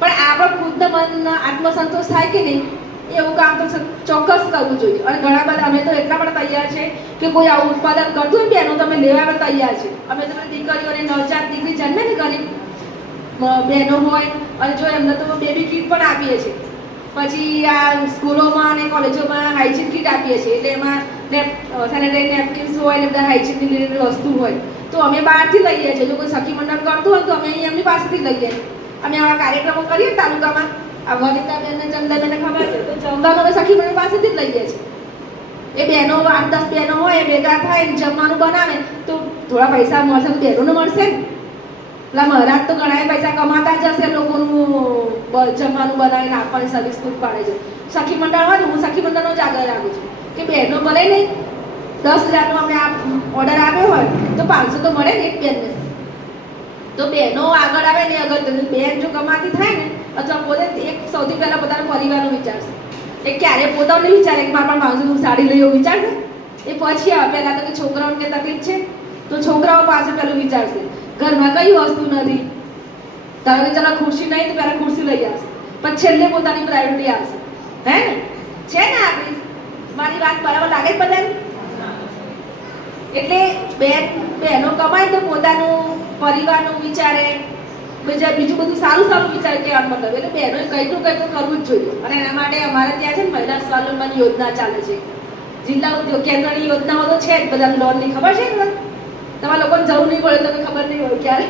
પણ આપણે ખુદના મનના આત્મસંતોષ થાય કે નહીં એવું કામ તો ચોક્કસ કરવું જોઈએ. અને ઘણા બધા અમે તો એટલા પણ તૈયાર છે કે કોઈ આવું ઉત્પાદન કરતું હોય બેનો તમે લેવા પણ તૈયાર છે. અમે તો દીકરીઓને નવજાત દીકરી જન્મે ને ગરીબ બહેનો હોય અને જો એમને તો બેબી કીટ પણ આપીએ છીએ. પછી આ સ્કૂલોમાં અને કોલેજોમાં હાઇજીન કીટ આપીએ છીએ, એટલે એમાં સેનેટરી નેપકિન્સ હોય ને બધા હાઇજીનની રિલેટેડ વસ્તુ હોય તો અમે બહારથી લઈએ છીએ. જો કોઈ સખી મંડળ કરતું હોય તો અમે અહીં એમની પાસેથી લઈએ. અમે આવા કાર્યક્રમો કરીએ તાલુકામાં, આ વનિતાબેનને ચંદાબેનને ખબર છે તો જમવાનું અમે સખી મંડળ પાસેથી જ લઈએ છીએ. એ બહેનો 8-10 બહેનો હોય ભેગા થાય જમવાનું બનાવે તો થોડા પૈસા મળશે તો બહેનોને મળશે ને. એટલે મહારાજ તો ઘણા પૈસા કમાતા જ હશે, લોકોનું જમવાનું બનાવીને આપવાની સર્વિસ પૂરી પાડે છે. સખી મંડળ હોય ને હું સખી મંડળનો જ આગળ રાખું છું કે બહેનો ભલે નહીં 10,000નો અમે ઓર્ડર આપ્યો હોય તો 500 તો મળે ને એક બેનને. તો બહેનો આગળ આવે ને અગર બેન જો કમાતી થાય ને અથવા પોતે એક સૌથી પહેલાં પોતાના પરિવારનું વિચારશે. એ ક્યારે પોતાનું નહીં વિચારે કે મારા પણ 500 સાડી લઈ એવું વિચારશે. એ પછી આવે પહેલાં તો કે છોકરાઓને તકલીફ છે તો છોકરાઓ પાસે પેલું વિચારશે. ઘરમાં કઈ વસ્તુ નથી, ધારો કે ચાલો ખુરશી નહીં તો પહેલાં ખુરશી લઈ આવશે, પછી છેલ્લે પોતાની પ્રાયોરિટી આવશે. હે ને છે ને આપણી મારી વાત બરાબર લાગે જ બધાને? એટલે બહેનો કમાય તો પોતાનું પરિવારનું વિચારે, બીજું બધું સારું સારું વિચારે કે આમ મતલબ. એટલે બહેનોએ કંઈક તો કરવું જ જોઈએ. અને એના માટે અમારે ત્યાં છે ને મહિલા સ્વાવલંબન યોજના ચાલે છે. જિલ્લા ઉદ્યોગ કેન્દ્રની યોજનાઓ તો છે જ, બધાને લોનની ખબર છે ને? તમારા લોકોને જવું નહીં પડે, તમને ખબર નહીં હોય ક્યારે.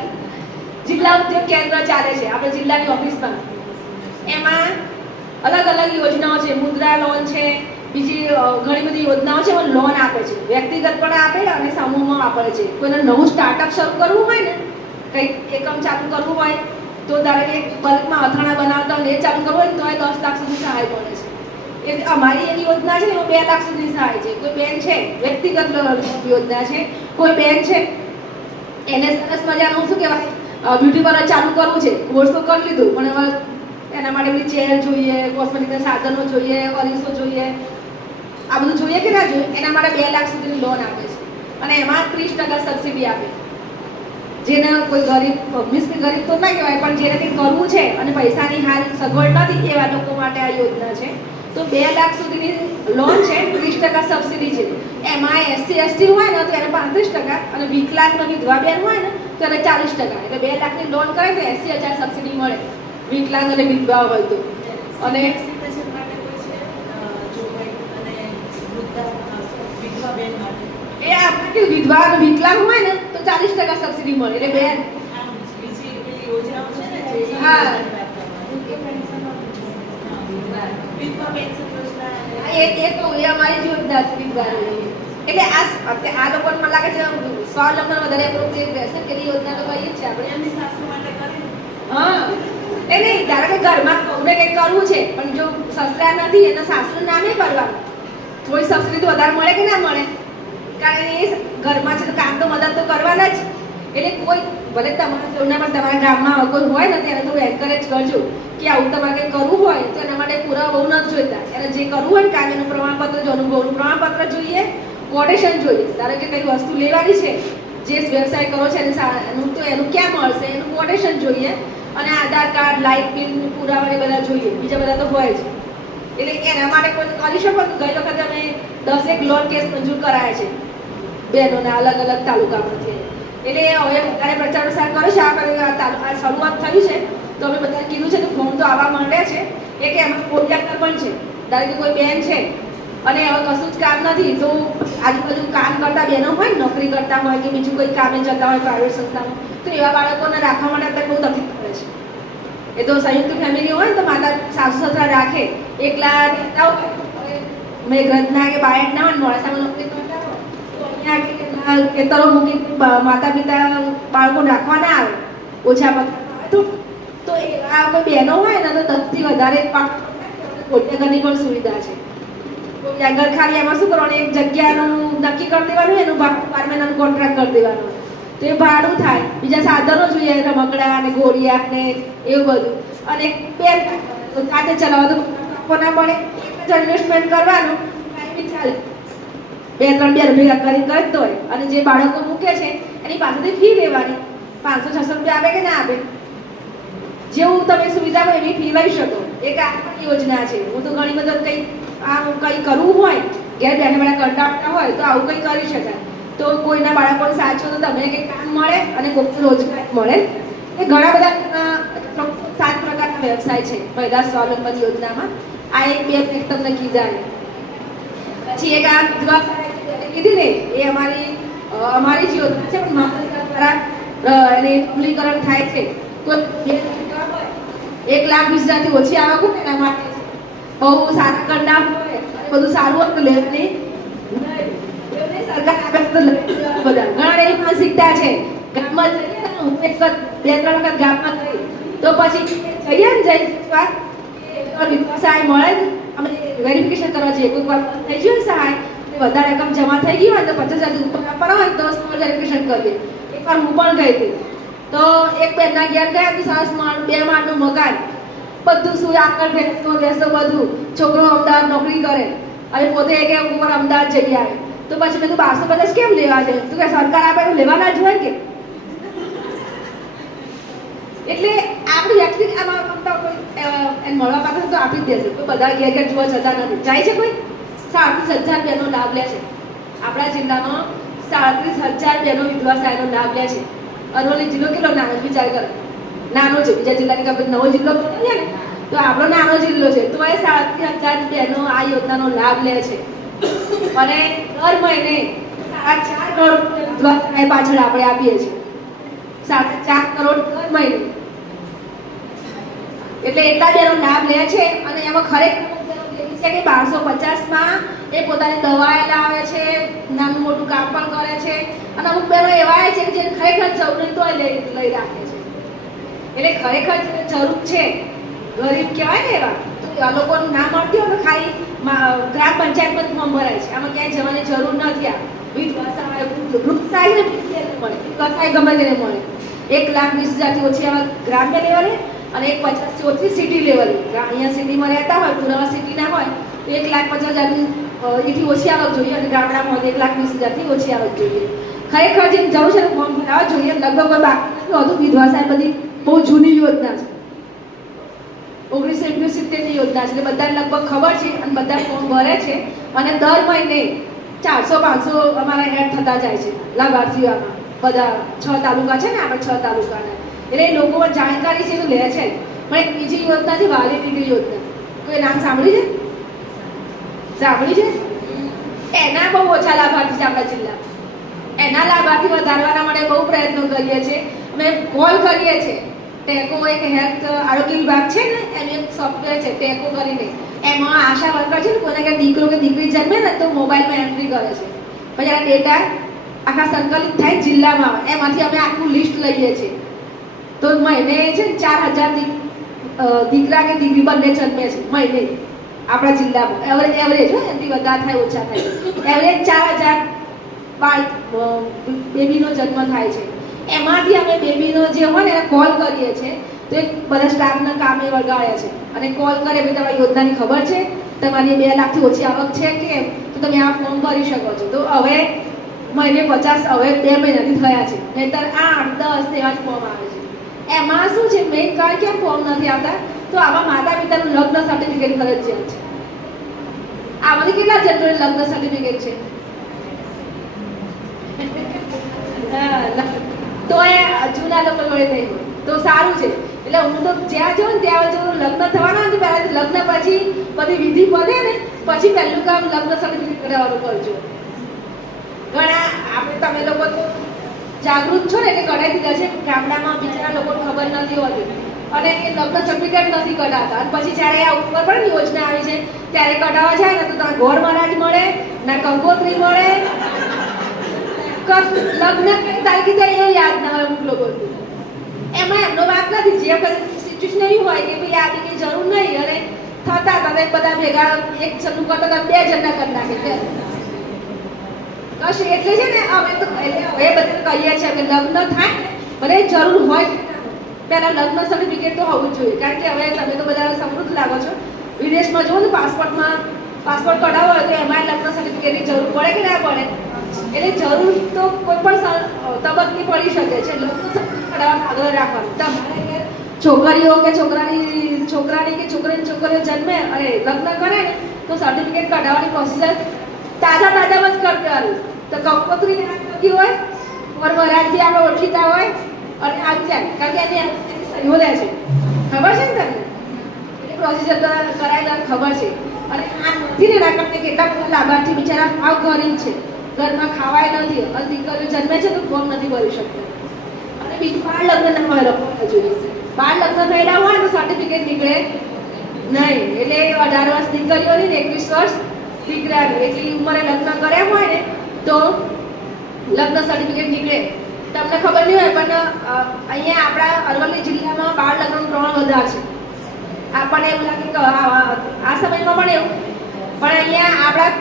જિલ્લા ઉદ્યોગ કેન્દ્ર ચાલે છે આપણે જિલ્લાની ઓફિસમાં. એમાં અલગ અલગ યોજનાઓ છે, મુદ્રા લોન છે, બીજી ઘણી બધી યોજનાઓ છે. એમાં લોન આપે છે, વ્યક્તિગત પણ આપે અને સમૂહમાં આપે છે. કોઈને નવું સ્ટાર્ટઅપ શરૂ કરવું હોય ને, કંઈક એકમ ચાલુ કરવું હોય તો ધારો કે બલ્કમાં અથાણા બનાવતા હોય એ ચાલુ કરવું હોય તો 10 લાખ સુધી સહાય મળે છે. એટલે અમારી એની યોજના છે એમાં 2 લાખ સુધી સહાય છે. કોઈ બેન છે વ્યક્તિગત યોજના છે, કોઈ બેન છે એને સરસ મજાનું શું કહેવાય બ્યુટી પાર્લર ચાલુ કરવું છે, કોર્સ તો કરી લીધું પણ હવે એના માટે બધી ચેર જોઈએ, કોસ્મેટિકના સાધનો જોઈએ, અરીસો જોઈએ, આ બધું જોઈએ કે ના જોઈએ. એના માટે 2 લાખ સુધીની લોન આપે છે અને એમાં 30% સબસિડી આપે. જેને કોઈ ગરીબ મીન્સ કે ગરીબ તો ના કહેવાય પણ જેને કંઈ કરવું છે અને પૈસાની હાલ સગવડ નથી એવા લોકો માટે આ યોજના છે. તો 2 લાખ સુધીની લોન છે, 30% સબસિડી છે. એમાં SC/ST હોય ને તો એને 35% અને વિકલાંગ વિધવા બેન હોય ને તો એને 40%. એટલે 2 લાખની લોન કરે તો 80,000 સબસિડી મળે વિકલાંગ અને વિધવા હોય તો. અને એ આપણે કે વિધવા અને વિકલાંગ હોય ને તો 40% સબસિડી મળે. એટલે બેન હા એ અમારી યોજના છે વિધવાની. એટલે આ લોકોને મને લાગે છે સ્વાવલંબન વધારે એપ્રોપ્રિએટ રહેશે કે યોજના તો કરીએ છીએ આપણે એમની સાસુ માટે કરી. હા એ નહીં, ધારો કે ઘરમાં કોઈને કંઈક કરવું છે પણ જો સસરા નથી એના સાસુનું નામે કરવાનું, થોડી સબસિડી તો વધારે મળે કે ના મળે? કારણ એ ઘરમાં છે તો કામ તો મદદ તો કરવાના જ. એટલે કોઈ ભલે તમારા જોડના પણ તમારા ગામમાં કોઈ હોય ને તેને થોડું એન્કરેજ કરજો કે આવું તમારે કંઈ કરવું હોય તો એના માટે પુરાવા બહુ નથી જોઈતા. એને જે કરવું હોય ને કામ એનું પ્રમાણપત્ર જો અનુભવનું પ્રમાણપત્ર જોઈએ, કોટેશન જોઈએ. ધારો કે કંઈ વસ્તુ લેવાની છે, જે વ્યવસાય કરો છે એનું તો એનું ક્યાં મળશે એનું કોટેશન જોઈએ અને આધાર કાર્ડ, લાઇટ બિલ પુરાવા એ બધા જોઈએ. બીજા બધા તો હોય જ. એટલે એના માટે કોઈ કરી શકો. ગઈ વખતે અમે 10 લોન કેસ મંજૂર કરાયા છે બહેનોના અલગ અલગ તાલુકામાંથી. એટલે હવે વધારે પ્રચાર પ્રસાર કરે છે. આ શરૂઆત થયું છે તો અમે બધાને કીધું છે કે ફોન તો આવવા માંડ્યા છે. એ કે એમાં કોન્ટ્રાક્ટર પણ છે. ધારો કે કોઈ બેન છે અને હવે કશું જ કામ નથી તો આજુબાજુ કામ કરતા બહેનો હોય, નોકરી કરતા હોય કે બીજું કોઈ કામે જતા હોય પ્રાઇવેટ સંસ્થામાં, તો એવા બાળકોને રાખવા માટે અત્યારે બહુ તકલીફ પડે છે. એ તો સંયુક્ત ફેમિલી હોય તો માતા સાસુ સસરા રાખે, એકલા રહેતા હોય મેઘરજના કે બાયડના હોય મોડાસામાં નોકરી કરતા હોય તો અહીંયા ખેતરો મૂકી માતા પિતા બાળકો રાખવા ના આવે, ઓછા પગાર તો આ કોઈ બહેનો હોય ને તો 10 થી વધારે કોટિયાઘરની પણ સુવિધા છે. આગળ ખાલી એમાં શું કરવાનું, એક જગ્યાનું નક્કી કરી દેવાનું, એનું પર મહિનાનું કોન્ટ્રાક્ટ કરી દેવાનું. તો એ ભાડું થાય, બીજા સાધનો જોઈએ રમકડા અને ઘોડિયા ને એવું બધું. અને બે સાથે ચલાવવા તો ના પડે, એક જ ઇન્વેસ્ટમેન્ટ કરવાનું, બી ચાલે. 2-3 ભેગા કરીને કરતો હોય અને જે બાળકો મૂકે છે એની પાસેથી ફી લેવાની. ₹500-600 આપે કે ના આપે? જેવું તમે સુવિધા હોય એવી ફી લઈ શકો. એક આ પણ યોજના છે. હું તો ઘણી વખત કંઈ કરવું હોય, ઘેર બેઠા કંટાળતા હોય તો આવું કંઈ કરી શકાય. તો કોઈના બાળકોને સાચવો તો તમને કંઈક કામ મળે અને કોઈક રોજગાર મળે. એ ઘણા બધા 7 પ્રકારના વ્યવસાય છે મહિલા સ્વાવલંબન યોજનામાં. આ 1-2 તમને કીધા. પછી એક આ વિધવા સહાય કીધી ને, એ અમારી જ યોજના છે, પણ મહાનગર દ્વારા એને અમલીકરણ થાય છે. કોઈ 1,20,000 ઓછી આવક હોય એના માટે બહુ સારા કરનાર હોય, બધું સારું હોય તો લેવાની સરકાર આપે તો બધા ઘણા એવી માનસિકતા છે. ગામમાં જઈએ ને, હું 2-3 વખત ગામમાં ગઈ તો પછી જઈએ ને વિધવા સહાય મળે, અમે વેરિફિકેશન કરવા જઈએ. કોઈ વાર થઈ ગયું સહાય વધારે રકમ જમા થઈ ગઈ હોય તો 50,000 ઉપર આપવાના હોય તો વેરિફિકેશન કરીએ. એકવાર હું પણ ગઈ હતી તો એક બેનના ઘેર ગયા તો સરસ 2 માળનું મકાન, બધું શું આકર ભેંસો બધું. છોકરો અમદાવાદ નોકરી કરે અને પોતે કે ઉપર અમદાવાદ જઈ આવે. તો પછી મેં 250 કેમ લેવા છે? તું કે સરકાર આપે તો લેવાના જ હોય કે. એટલે આપણી વ્યક્તિ આમાં મળવા પાછળ તો આપી જ દેશે. કોઈ બધા ઘેર જોવા જતા નથી. જાય છે કોઈ? 37,000 બહેનો લાભ લે છે. આપણા જિલ્લામાં 37,000 બહેનો વિધવા સહાયનો લાભ લે છે. અરવલ્લી જિલ્લો કેટલો નાનો વિચાર કરો. નાનો છે, બીજા જિલ્લાની કરતા નવો જિલ્લો ને, તો આપણો નાનો જિલ્લો છે તો એ 37,000 બહેનો આ યોજનાનો લાભ લે છે. અને દર મહિને 4.5 કરોડ વિધવા સહાય પાછળ આપણે આપીએ છીએ. 4.5 કરોડ દર મહિને. એટલે એટલા બહેનો લાભ લે છે. અને એમાં ખરેખર છે કે 1250માં એ પોતાની દવાએ લાવે છે, નાનું મોટું કામ પણ કરે છે. અને અમુક બહેનો એવા છે કે જે ખરેખર જરૂર નહીં તો લઈ રાખે છે. એટલે ખરેખર જેને જરૂર છે, ગરીબ કહેવાય ને એવા, તો આ લોકોને ના મળતી હોય તો ખાલી ગ્રામ પંચાયતમાં ફોર્મ ભરાય છે. આમાં ક્યાંય જવાની જરૂર નથી. આ વિધવા સહાય વૃદ્ધ સહાય મળે, વિધવા સહાય ગમે તેને મળે. 1,20,000 ઓછી આવક ગ્રામ્ય લેવલે અને 1,50,000 ઓછી સિટી લેવલે. અહીંયા સિટીમાં રહેતા હોય, પુરાવા સિટીના હોય તો 1,50,000 એથી ઓછી આવક જોઈએ અને ગામડામાં હોય 1,20,000 ઓછી આવક જોઈએ. ખરેખર જેમ જવું છે ફોર્મ ભરાવા જોઈએ. લગભગ કોઈ બાકી નથી હોતું. વિધવા સહાય બધી બહુ જૂની યોજના છે, 1978ની યોજના છે. એટલે બધાને લગભગ ખબર છે અને બધા ફોર્મ ભરે છે. અને દર મહિને 400-500 અમારા એડ થતા જાય છે લાભાર્થીઓમાં. બધા 6 તાલુકા છે ને, આપણે 6 તાલુકાના. એટલે એ લોકોમાં જાણકારી છે તો લે છે. પણ એક બીજી યોજના છે વાલી દીકરી યોજના. કોઈ નામ સાંભળ્યું છે? એના બહુ ઓછા લાભાર્થી છે આપણા જિલ્લા. એના લાભાર્થી વધારવાના માટે બહુ પ્રયત્નો કરીએ છીએ. અમે કોલ કરીએ છીએ. ટેકો એક હેલ્થ આરોગ્ય વિભાગ છે ને, એનું એક સોફ્ટવેર છે ટેકો કરીને. એમાં આશા વર્કર છે ને, કોઈને કે દીકરો કે દીકરી જન્મે ને તો મોબાઈલમાં એન્ટ્રી કરે છે. પછી આ ડેટા આખા સંકલિત થાય જિલ્લામાં. એમાંથી અમે આખું લિસ્ટ લઈએ છીએ. તો મહિને છે ને 4,000 દીકરા કે દીકરી બંને જન્મે છે મહિને આપણા જિલ્લામાં. એવરેજ હોય, એનાથી વધારે થાય ઓછા થાય. એવરેજ 4,000 બેબીનો જન્મ થાય છે. એમાંથી અમે બેબીનો જે હોય ને એને કોલ કરીએ છીએ. તો એક બધા સ્ટાફના કામે વગાડે છે અને કોલ કરે ભાઈ તમારી યોજનાની ખબર છે, તમારી 2 લાખથી ઓછી આવક છે કે, તો તમે આ ફોર્મ ભરી શકો છો. તો હવે મહિને 50 હવે 2 મહિનાથી થયા છે. નહીંતર 8-10 એવા જ ફોર્મ આવે છે. એમાં શું છે, મેઇન કારણ કેમ ફોર્મ નથી આવતા, તો આમાં માતા પિતાનું લગ્ન સર્ટિફિકેટ ફરજિયાત છે. આમાંથી કેટલા જનરલ લગ્ન સર્ટિફિકેટ છે? તો એ જૂના લોકો જોડે નહીં હોય તો સારું છે. એટલે હું તો જ્યાં જાઉં ને ત્યાં જો લગ્ન થવાના હોય તો પહેલાં લગ્ન પછી બધી વિધિ પતે ને પછી પહેલું કામ લગ્ન સર્ટિફિકેટ કરાવવાનું કરજો. ઘણા આપણે તમે લોકો તો જાગૃત છો ને એટલે કઢાઈ દીધા છે. ગામડામાં બિચારા લોકોને ખબર નથી હોતી અને એ લગ્ન સર્ટિફિકેટ નથી કઢાવતા. અને પછી જ્યારે આ ઉપર પણ યોજના આવી છે ત્યારે કઢાવવા જાય ને તો તમને ઘોર મહારાજ મળે, ના કંકોત્રી મળે, લગ્ન કઈ તારીખે થાય એ યાદ ના હોય અમુક લોકો. એમાં એમનો વાત નથી. જે સિચ્યુએશન એવી હોય કે ભાઈ આની કઈ જરૂર નહીં અને થતા તમે બધા ભેગા એક જણનું કરતા 2 જણના કરી નાખે કશું. એટલે છે ને અમે તો હવે બધે કહીએ છીએ કે લગ્ન થાય ને ભલે જરૂર હોય પહેલા લગ્ન સર્ટિફિકેટ તો હોવું જ જોઈએ. કારણ કે હવે તમે તો બધા સમૃદ્ધ લાગો છો. વિદેશમાં જુઓ ને પાસપોર્ટ કઢાવો હોય તો એમાં લગ્ન સર્ટિફિકેટની જરૂર પડે કે ના પડે? એટલે જરૂર તો કોઈ પણ તબક્કે પડી શકે છે. લગ્ન સર્ટિફિકેટ કઢાવવાનો આગ્રહ રાખવાનો. તમારે છોકરીઓ કે છોકરાની કે છોકરીઓ જન્મે અને લગ્ન કરે ને તો સર્ટિફિકેટ કઢાવવાની પ્રોસીજર તાજામાં જ કરવાનું. તો કંકોત્રી નાખી હોય વરરાજથી આપણે ઓળખીતા હોય અને આવી જાય, કારણ કે એની સહીઓ લે છે. ખબર છે ને તમને? એ પ્રોસીજર કરાયેલા ખબર છે. અને આ નથી ને એના કરતા કેટલા બધા લાભાર્થી બિચારા આવ ગરીબ છે, ઘરમાં ખાવાય નથી, અને દીકરીઓ જન્મે છે તો ફોર્મ નથી ભરી શકતા. અને બીજું બાળ લગ્ન ના હોય જોઈએ. બાળ લગ્ન થયેલા હોય તો સર્ટિફિકેટ નીકળે નહીં. એટલે 18 વર્ષ દીકરીઓની ને 21 વર્ષ દીકરાની એટલી ઉંમરે લગ્ન કર્યા હોય ને તો લગ્ન સર્ટિફિકેટ નીકળે. તમને ખબર નહીં હોય પણ અહીંયા આપણા અરવલ્લી જિલ્લામાં બાળ લગ્નનું પ્રમાણ વધારે છે. આપણને એવું લાગે કે આ સમયમાં પણ એવું, પણ અહીંયા આપણા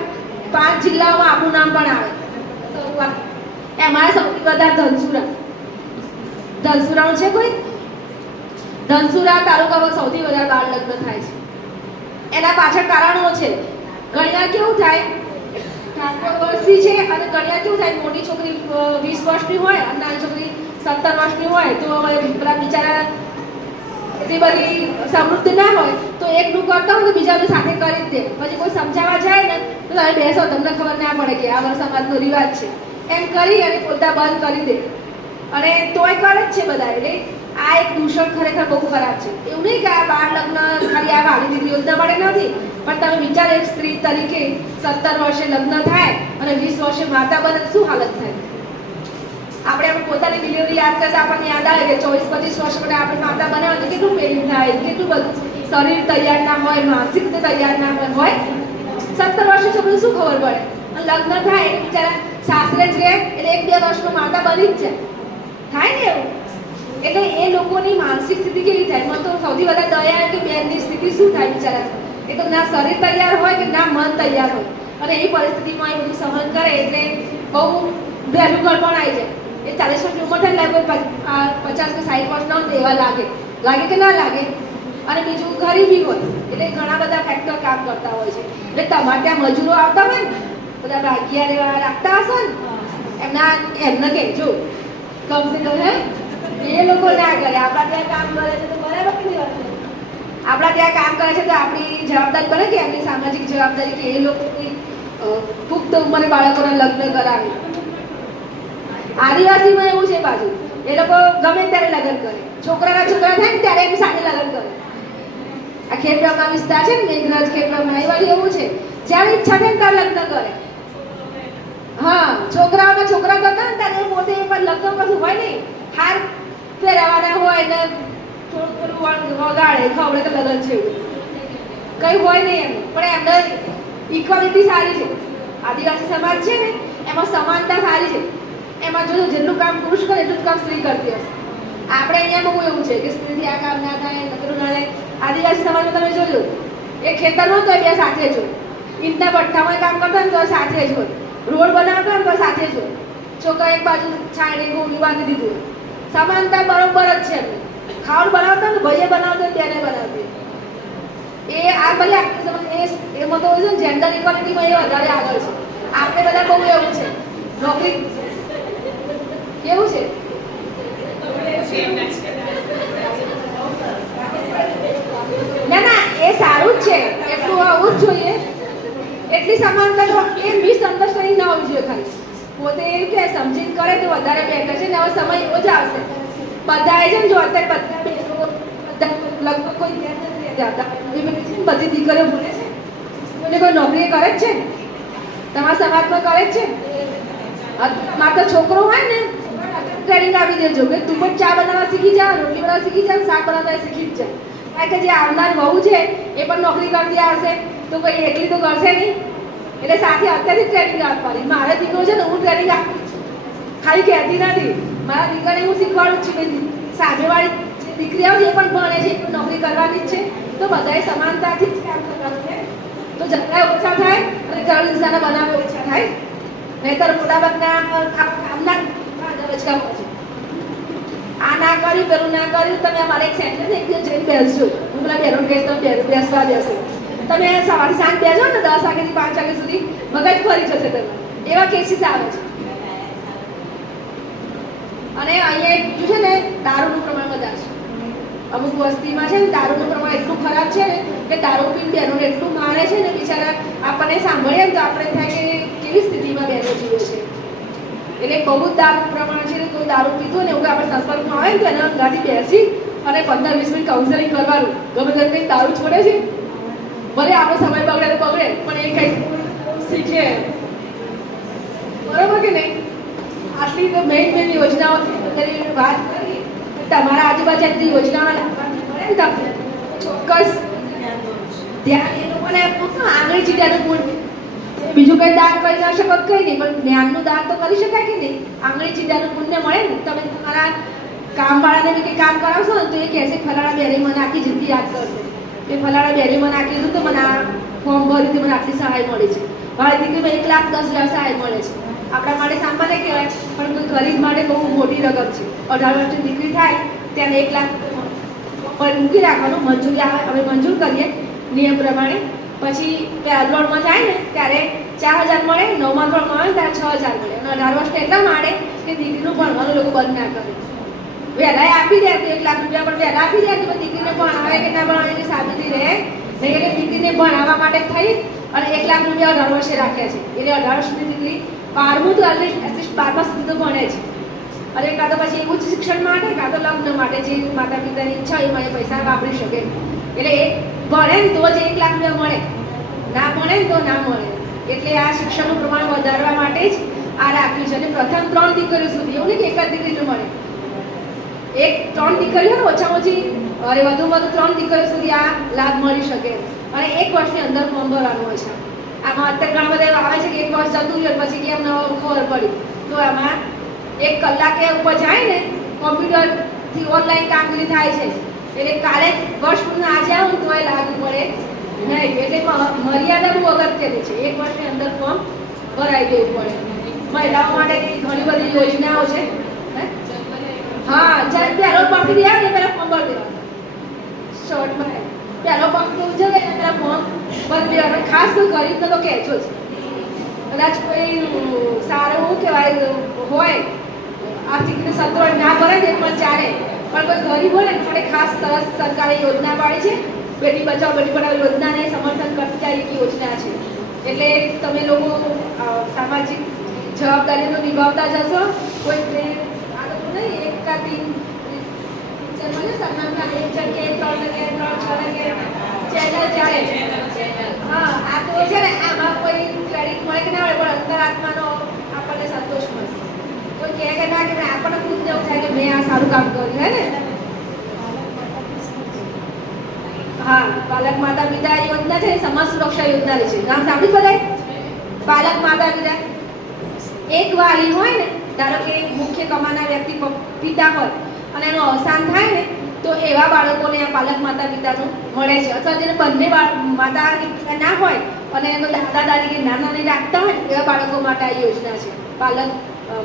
5 જિલ્લાઓમાં આપણું નામ પણ આવે. એમાં સૌથી વધારે ધનસુરાનું છે. કોઈ ધનસુરા તાલુકામાં સૌથી વધારે બાળ લગ્ન થાય છે. એના પાછળ કારણો છે. ઘણીવાર કેવું થાય, ઠાકોર વર્ષની છે અને ઘણીવાર કેવું થાય, મોટી છોકરી 20 વર્ષની હોય અને નાની છોકરી 17 વર્ષની હોય તો પેલા બિચારા એટલી બધી સમૃદ્ધિ ના હોય તો એકનું કરતા હોય તો બીજાનું સાથે કરી જ દે. પછી કોઈ સમજાવવા જાય ને તો તમે બેસો, તમને ખબર ના પડે કે આ વર્ષ સમાજનો રિવાજ છે એમ કરી અને પોતા બંધ કરી દે. અને તોય કરે જ છે બધા. એટલે આ એક દૂષણ ખરેખર બહુ ખરાબ છે. એવું નહીં કે આ બાળ લગ્ન ખાલી આ વાલી દીકરી યોજના માટે નથી, પણ તમે વિચારો એક સ્ત્રી તરીકે 17 વર્ષે લગ્ન થાય અને 20 વર્ષે માતા બને શું હાલત થાય. આપણે પોતાની ડિલિવરી યાદ કરતા આપણને યાદ આવે કે 24-25 વર્ષ માટે આપણે માતા બનાવે તો કેટલું પેઇન થાય, કેટલું બધું શરીર તૈયાર ના હોય, માનસિક તૈયાર ના હોય. 17 વર્ષની છોકરીને શું ખબર પડે. અને લગ્ન થાય એટલે બિચારા સાસરે જ રહે એટલે 1-2 વર્ષમાં માતા બની જ જાય. થાય ને એવું. એટલે એ લોકોની માનસિક સ્થિતિ કેવી થાય. મને તો સૌથી વધારે દયા આવે કે બેનની સ્થિતિ શું થાય બિચારા. એ તો ના શરીર તૈયાર હોય કે ના મન તૈયાર હોય, અને એ પરિસ્થિતિમાં એ બધું સહન કરે એટલે બહુ વહેલું ગળપણ આવી જાય. એ 40 વર્ષની ઉંમર થાય એટલે 50 કે 60 વર્ષના એવા લાગે કે ના લાગે. અને બીજું ગરીબી હોય એટલે ઘણા બધા ફેક્ટર કામ કરતા હોય છે. એટલે તમારે ત્યાં મજૂરો આવતા હોય ને બધા ભાગ્યા રાખતા હશે ને એમને કહેજો કમસે કમ એ લોકો ના કરે. આપણા ત્યાં કામ કરે છે તો બરાબર કે નહીં વાત. આપણા ત્યાં કામ કરે છે તો આપણી જવાબદારી બને કે એમની સામાજિક જવાબદારી કે એ લોકોની પુખ્ત ઉંમરે બાળકોના લગ્ન કરાવે. આદિવાસીમાં એવું છે પાછું, એ લોકો ગમે ત્યારે લગ્ન કરે. છોકરા થાય ને ત્યારે એમની સાથે લગ્ન કરે. આ ખેડબ્રહ્મા વિસ્તાર છે ને, મેઘરાજ ખેડબ્રહ્મા, એ વાળી એવું છે. જ્યારે ઈચ્છા થાય ને ત્યારે લગ્ન કરે. હા, છોકરાઓના છોકરા કરતા ને ત્યારે પોતે પણ લગ્ન કશું હોય નહીં, હાર પહેરાવાના હોય ને થોડું વગાડે ખવડે તો લગ્ન છે એવું કઈ હોય નહીં એમ. પણ એમને ઇક્વાલિટી સારી છે. આદિવાસી સમાજ છે ને એમાં સમાનતા સારી છે. એમાં જો જેટલું કામ પુરુષ કરે એટલું કામ સ્ત્રી કરતી હશે. આપણે અહીંયા બહુ એવું છે કે સ્ત્રીથી આ કામ ના થાય, નકરું ના થાય. આદિવાસી સમાજમાં તમે જોજો, એ ખેતરમાં તો બે સાથે જ હોય, ઈંટના ભઠ્ઠામાં કામ કરતા ને તો સાથે જ હોય, રોડ બનાવતા ને તો સાથે જ હોય, છોકરા એક બાજુ છાંયને ગોળી બાંધી દીધું હોય. સમાનતા બરોબર જ છે. એમને ખાવાનું બનાવતા ને ભાઈએ બનાવતા બેને બનાવતી. એ આ ભલે આખી સમાજ એમાં તો છે ને જેન્ડર ઇક્વાલિટીમાં એ વધારે આગળ છે. આપણે બધા બહુ એવું છે નોકરી કેવું છે. ના એ સારું જ છે, એટલું આવવું જ જોઈએ. એટલી સમાનતા એ મિસઅન્ડરસ્ટેન્ડિંગ ના હોવી જોઈએ. ખાલી પોતે એમ કે સમજીને કરે તો વધારે બેટર છે. ને હવે સમય એવો જ આવશે બધા છે ને, જો અત્યારે બધા લગભગ કોઈ ધ્યાન નથી જતા. બધી દીકરીઓ ભણે છે, એટલે કોઈ નોકરી કરે જ છે, તમારા સમાજમાં કરે જ છે. માત્ર છોકરો હોય ને ટ્રેનિંગ આપી દેજો કે તું પણ ચા બનાવવા શીખી જા, રોટલી બનાવવા શીખી જા, શાક બનાવતા શીખી જ જા. કારણ કે જે આવનાર વહુ છે એ પણ નોકરી કરતી આવશે તો કોઈ એકલી તો કરશે નહીં. એટલે સાથે અત્યારથી ટ્રેનિંગ આપવાની. મારે દીકરો છે ને હું ટ્રેનિંગ આપું ખાલી કહેતી નથી. મારા દીકરાને હું શીખવાડું છું કે સામેવાળી જે દીકરીઓ જે પણ ભણે છે એ પણ નોકરી કરવાની જ છે. તો બધાએ સમાનતાથી જ કામ કરવાનું છે તો ઝઘડા ઓછા થાય અને ઘર હિંસાના બનાવે ઓછા થાય. નહીતર મોટાભાગના કામના વચકામ છે. આ ના કર્યું પેલું ના કર્યું. તમે અમારે એક સેન્ટર એક દિવસ જઈને બેસજો. હું પેલા બહેનો કહીશ તો બેસવા બેસો. તમે સવારથી સાંજ બેસો ને 10 વાગ્યાથી 5 વાગ્યા સુધી મગજ ફરી જશે. તમે એવા કેસીસ આવે છે. અને અહીંયા એક બીજું છે ને, દારૂનું પ્રમાણ વધારે છે. અમુક વસ્તીમાં છે ને દારૂનું પ્રમાણ એટલું ખરાબ છે ને કે દારૂ પીને બહેનોને એટલું મારે છે ને, બિચારા આપણને સાંભળીએ ને તો આપણે થાય કે કેવી સ્થિતિમાં બહેનો જીવે છે. એટલે બહુ જ દારૂનું પ્રમાણ છે ને, કોઈ દારૂ પીધું ને એવું કે આપણે સંપર્કમાં આવે ને તો એના ગાડી બેસી અને 15-20 મિનિટ કાઉન્સેલિંગ કરવાનું. ગમે તેમ કંઈક દારૂ છોડે છે, ભલે આપણો સમય બગડે તો બગડે, પણ એ કંઈક શીખે. બરોબર કે નહીં? આટલી તો મેઇન યોજનાઓ વાત કરી. તમારા આજુબાજુ આટલી યોજનાઓ મળે ને તમને ચોક્કસ ધ્યાન એ લોકોને આંગળી ચીંધ્યાનું ગુણ. બીજું કંઈ દાન કરી ના શકો કંઈ નહીં, પણ જ્ઞાનનું દાન તો કરી શકાય કે નહીં? આંગળી ચીંધ્યાનું પુણ્ય મળે ને. તમે તમારા કામવાળાને બી કંઈ કામ કરાવશો ને તો એ કહેશે ફલાણા બેરી મને આખી જિંદગી યાદ કરશે કે ફલાણા બેરી મને આખી દીધું તો મને આ ફોર્મ ભરીથી મને આટલી સહાય મળી છે. મારી દીકરીમાં 1,10,000 સહાય મળે છે. આપણા માટે સામાન્ય કહેવાય, પણ કોઈ ગરીબ માટે બહુ મોટી રકમ છે. 18 વર્ષની દીકરી થાય ત્યારે 1 લાખ મૂકી રાખવાનું, મંજૂરી આવે, અમે મંજૂર કરીએ નિયમ પ્રમાણે. પછી ધોરણમાં જાય ને ત્યારે 4,000 મળે, 9મા ધોરણમાં આવે ત્યારે 6,000 મળે. અને 18 વર્ષને એટલા માંડે કે દીકરીનું ભણવાનું લોકો બંધ ના કરે. વહેલા આપી દે તો 1 લાખ રૂપિયા, પણ વહેલા આપી દે તો દીકરીને ભણાવે કે ના ભણાવે એની સાબિતી રહે નહીં. એટલે દીકરીને ભણાવવા માટે થઈ અને 1 લાખ રૂપિયા 18 વર્ષે રાખ્યા છે. એટલે 18 વર્ષની દીકરી 12મું તો એટલીસ્ટ 12મા સુધી તો ભણે છે. અને કાં તો પછી ઉચ્ચ શિક્ષણ માટે, કાં તો લગ્ન માટે જે માતા પિતાની ઈચ્છા એ મને પૈસા વાપરી શકે. એટલે એ ભણે ને તો જ 1 લાખ રૂપિયા મળે, ના ભણે ને તો ના મળે. એટલે આ શિક્ષણનું પ્રમાણ વધારવા માટે જ આ રાખ્યું છે. અને પ્રથમ 3 દીકરીઓ સુધી, એવું નહીં કે એક જ દીકરીને મળે, 3 દીકરીઓ ને ઓછામાં ઓછી અરે વધુમાં વધુ 3 દીકરીઓ સુધી આ લાભ મળી શકે. અને 1 વર્ષની અંદર ફોર્મ ભરવાનું હોય છે. આમાં અત્યારે ઘણા બધા આવે છે કે 1 વર્ષ જતું રહ્યું પછી કેમ ખબર પડી. તો આમાં 1 કલાકે ઉપર જાય ને કોમ્પ્યુટરથી ઓનલાઈન કામગીરી થાય છે. એટલે કાલે વર્ષ પૂરું આજે આવું તો એ લાગુ પડે નહીં. એટલે મર્યાદા બહુ અગત્યની છે. 1 વર્ષની અંદર ફોર્મ ભરાઈ દેવું પડે. મહિલાઓ માટે ઘણી બધી યોજનાઓ છે. હા, જ્યારે પહેલો પંક્તિ દે ને પહેલાં ફોર્મ ભરી દેવાનું. શોર્ટમાં પહેલો પંક્તિ ઉજવે ને પહેલાં ફોર્મ ભરી દેવાનું. ખાસ તો ગરીબને તો કહેજો જ. કદાચ કોઈ સારું શું કહેવાય હોય આર્થિક રીતે સગવડ ના ભરે ને પણ ચાલે, પણ કોઈ ગરીબ હોય ને આપણે ખાસ સરસ સરકારે યોજના પાડી છે. બેટી બચાવો બેટી પઢાઓ યોજનાને સમર્થન કરતી એક યોજના છે. એટલે તમે લોકો સામાજિક જવાબદારી તો નિભાવતા જશો. કોઈ નહીં 1 का 3 સન્માન 1 જગ્યાએ 3 જગ્યાએ 3 6 ચેનલ ચાલે. હા, આ તો છે ને આમાં કોઈ ક્રેડિટ મળે કે ના મળે, પણ અંતરાત્માનો આપણને સંતોષ મળશે. કોઈ કહે કે ના કે આપણને ખુદ એવું થાય કે મેં આ સારું કામ કર્યું હે ને. હા, પાલક માતા પિતા યોજના છે, સમાજ સુરક્ષા યોજના છે. નામ સાંભળ્યું બધાય? પાલક માતા પિતા. એક વાલી હોય ને, ધારો કે મુખ્ય કમાનાર વ્યક્તિ પિતા હોય અને એનું અવસાન થાય ને તો એવા બાળકોને આ પાલક માતા પિતાનું મળે છે. અથવા જેને બંને માતા પિતા ના હોય અને એનો દાદા દાદી કે નાના નહીં રાખતા હોય એવા બાળકો માટે આ યોજના છે. પાલક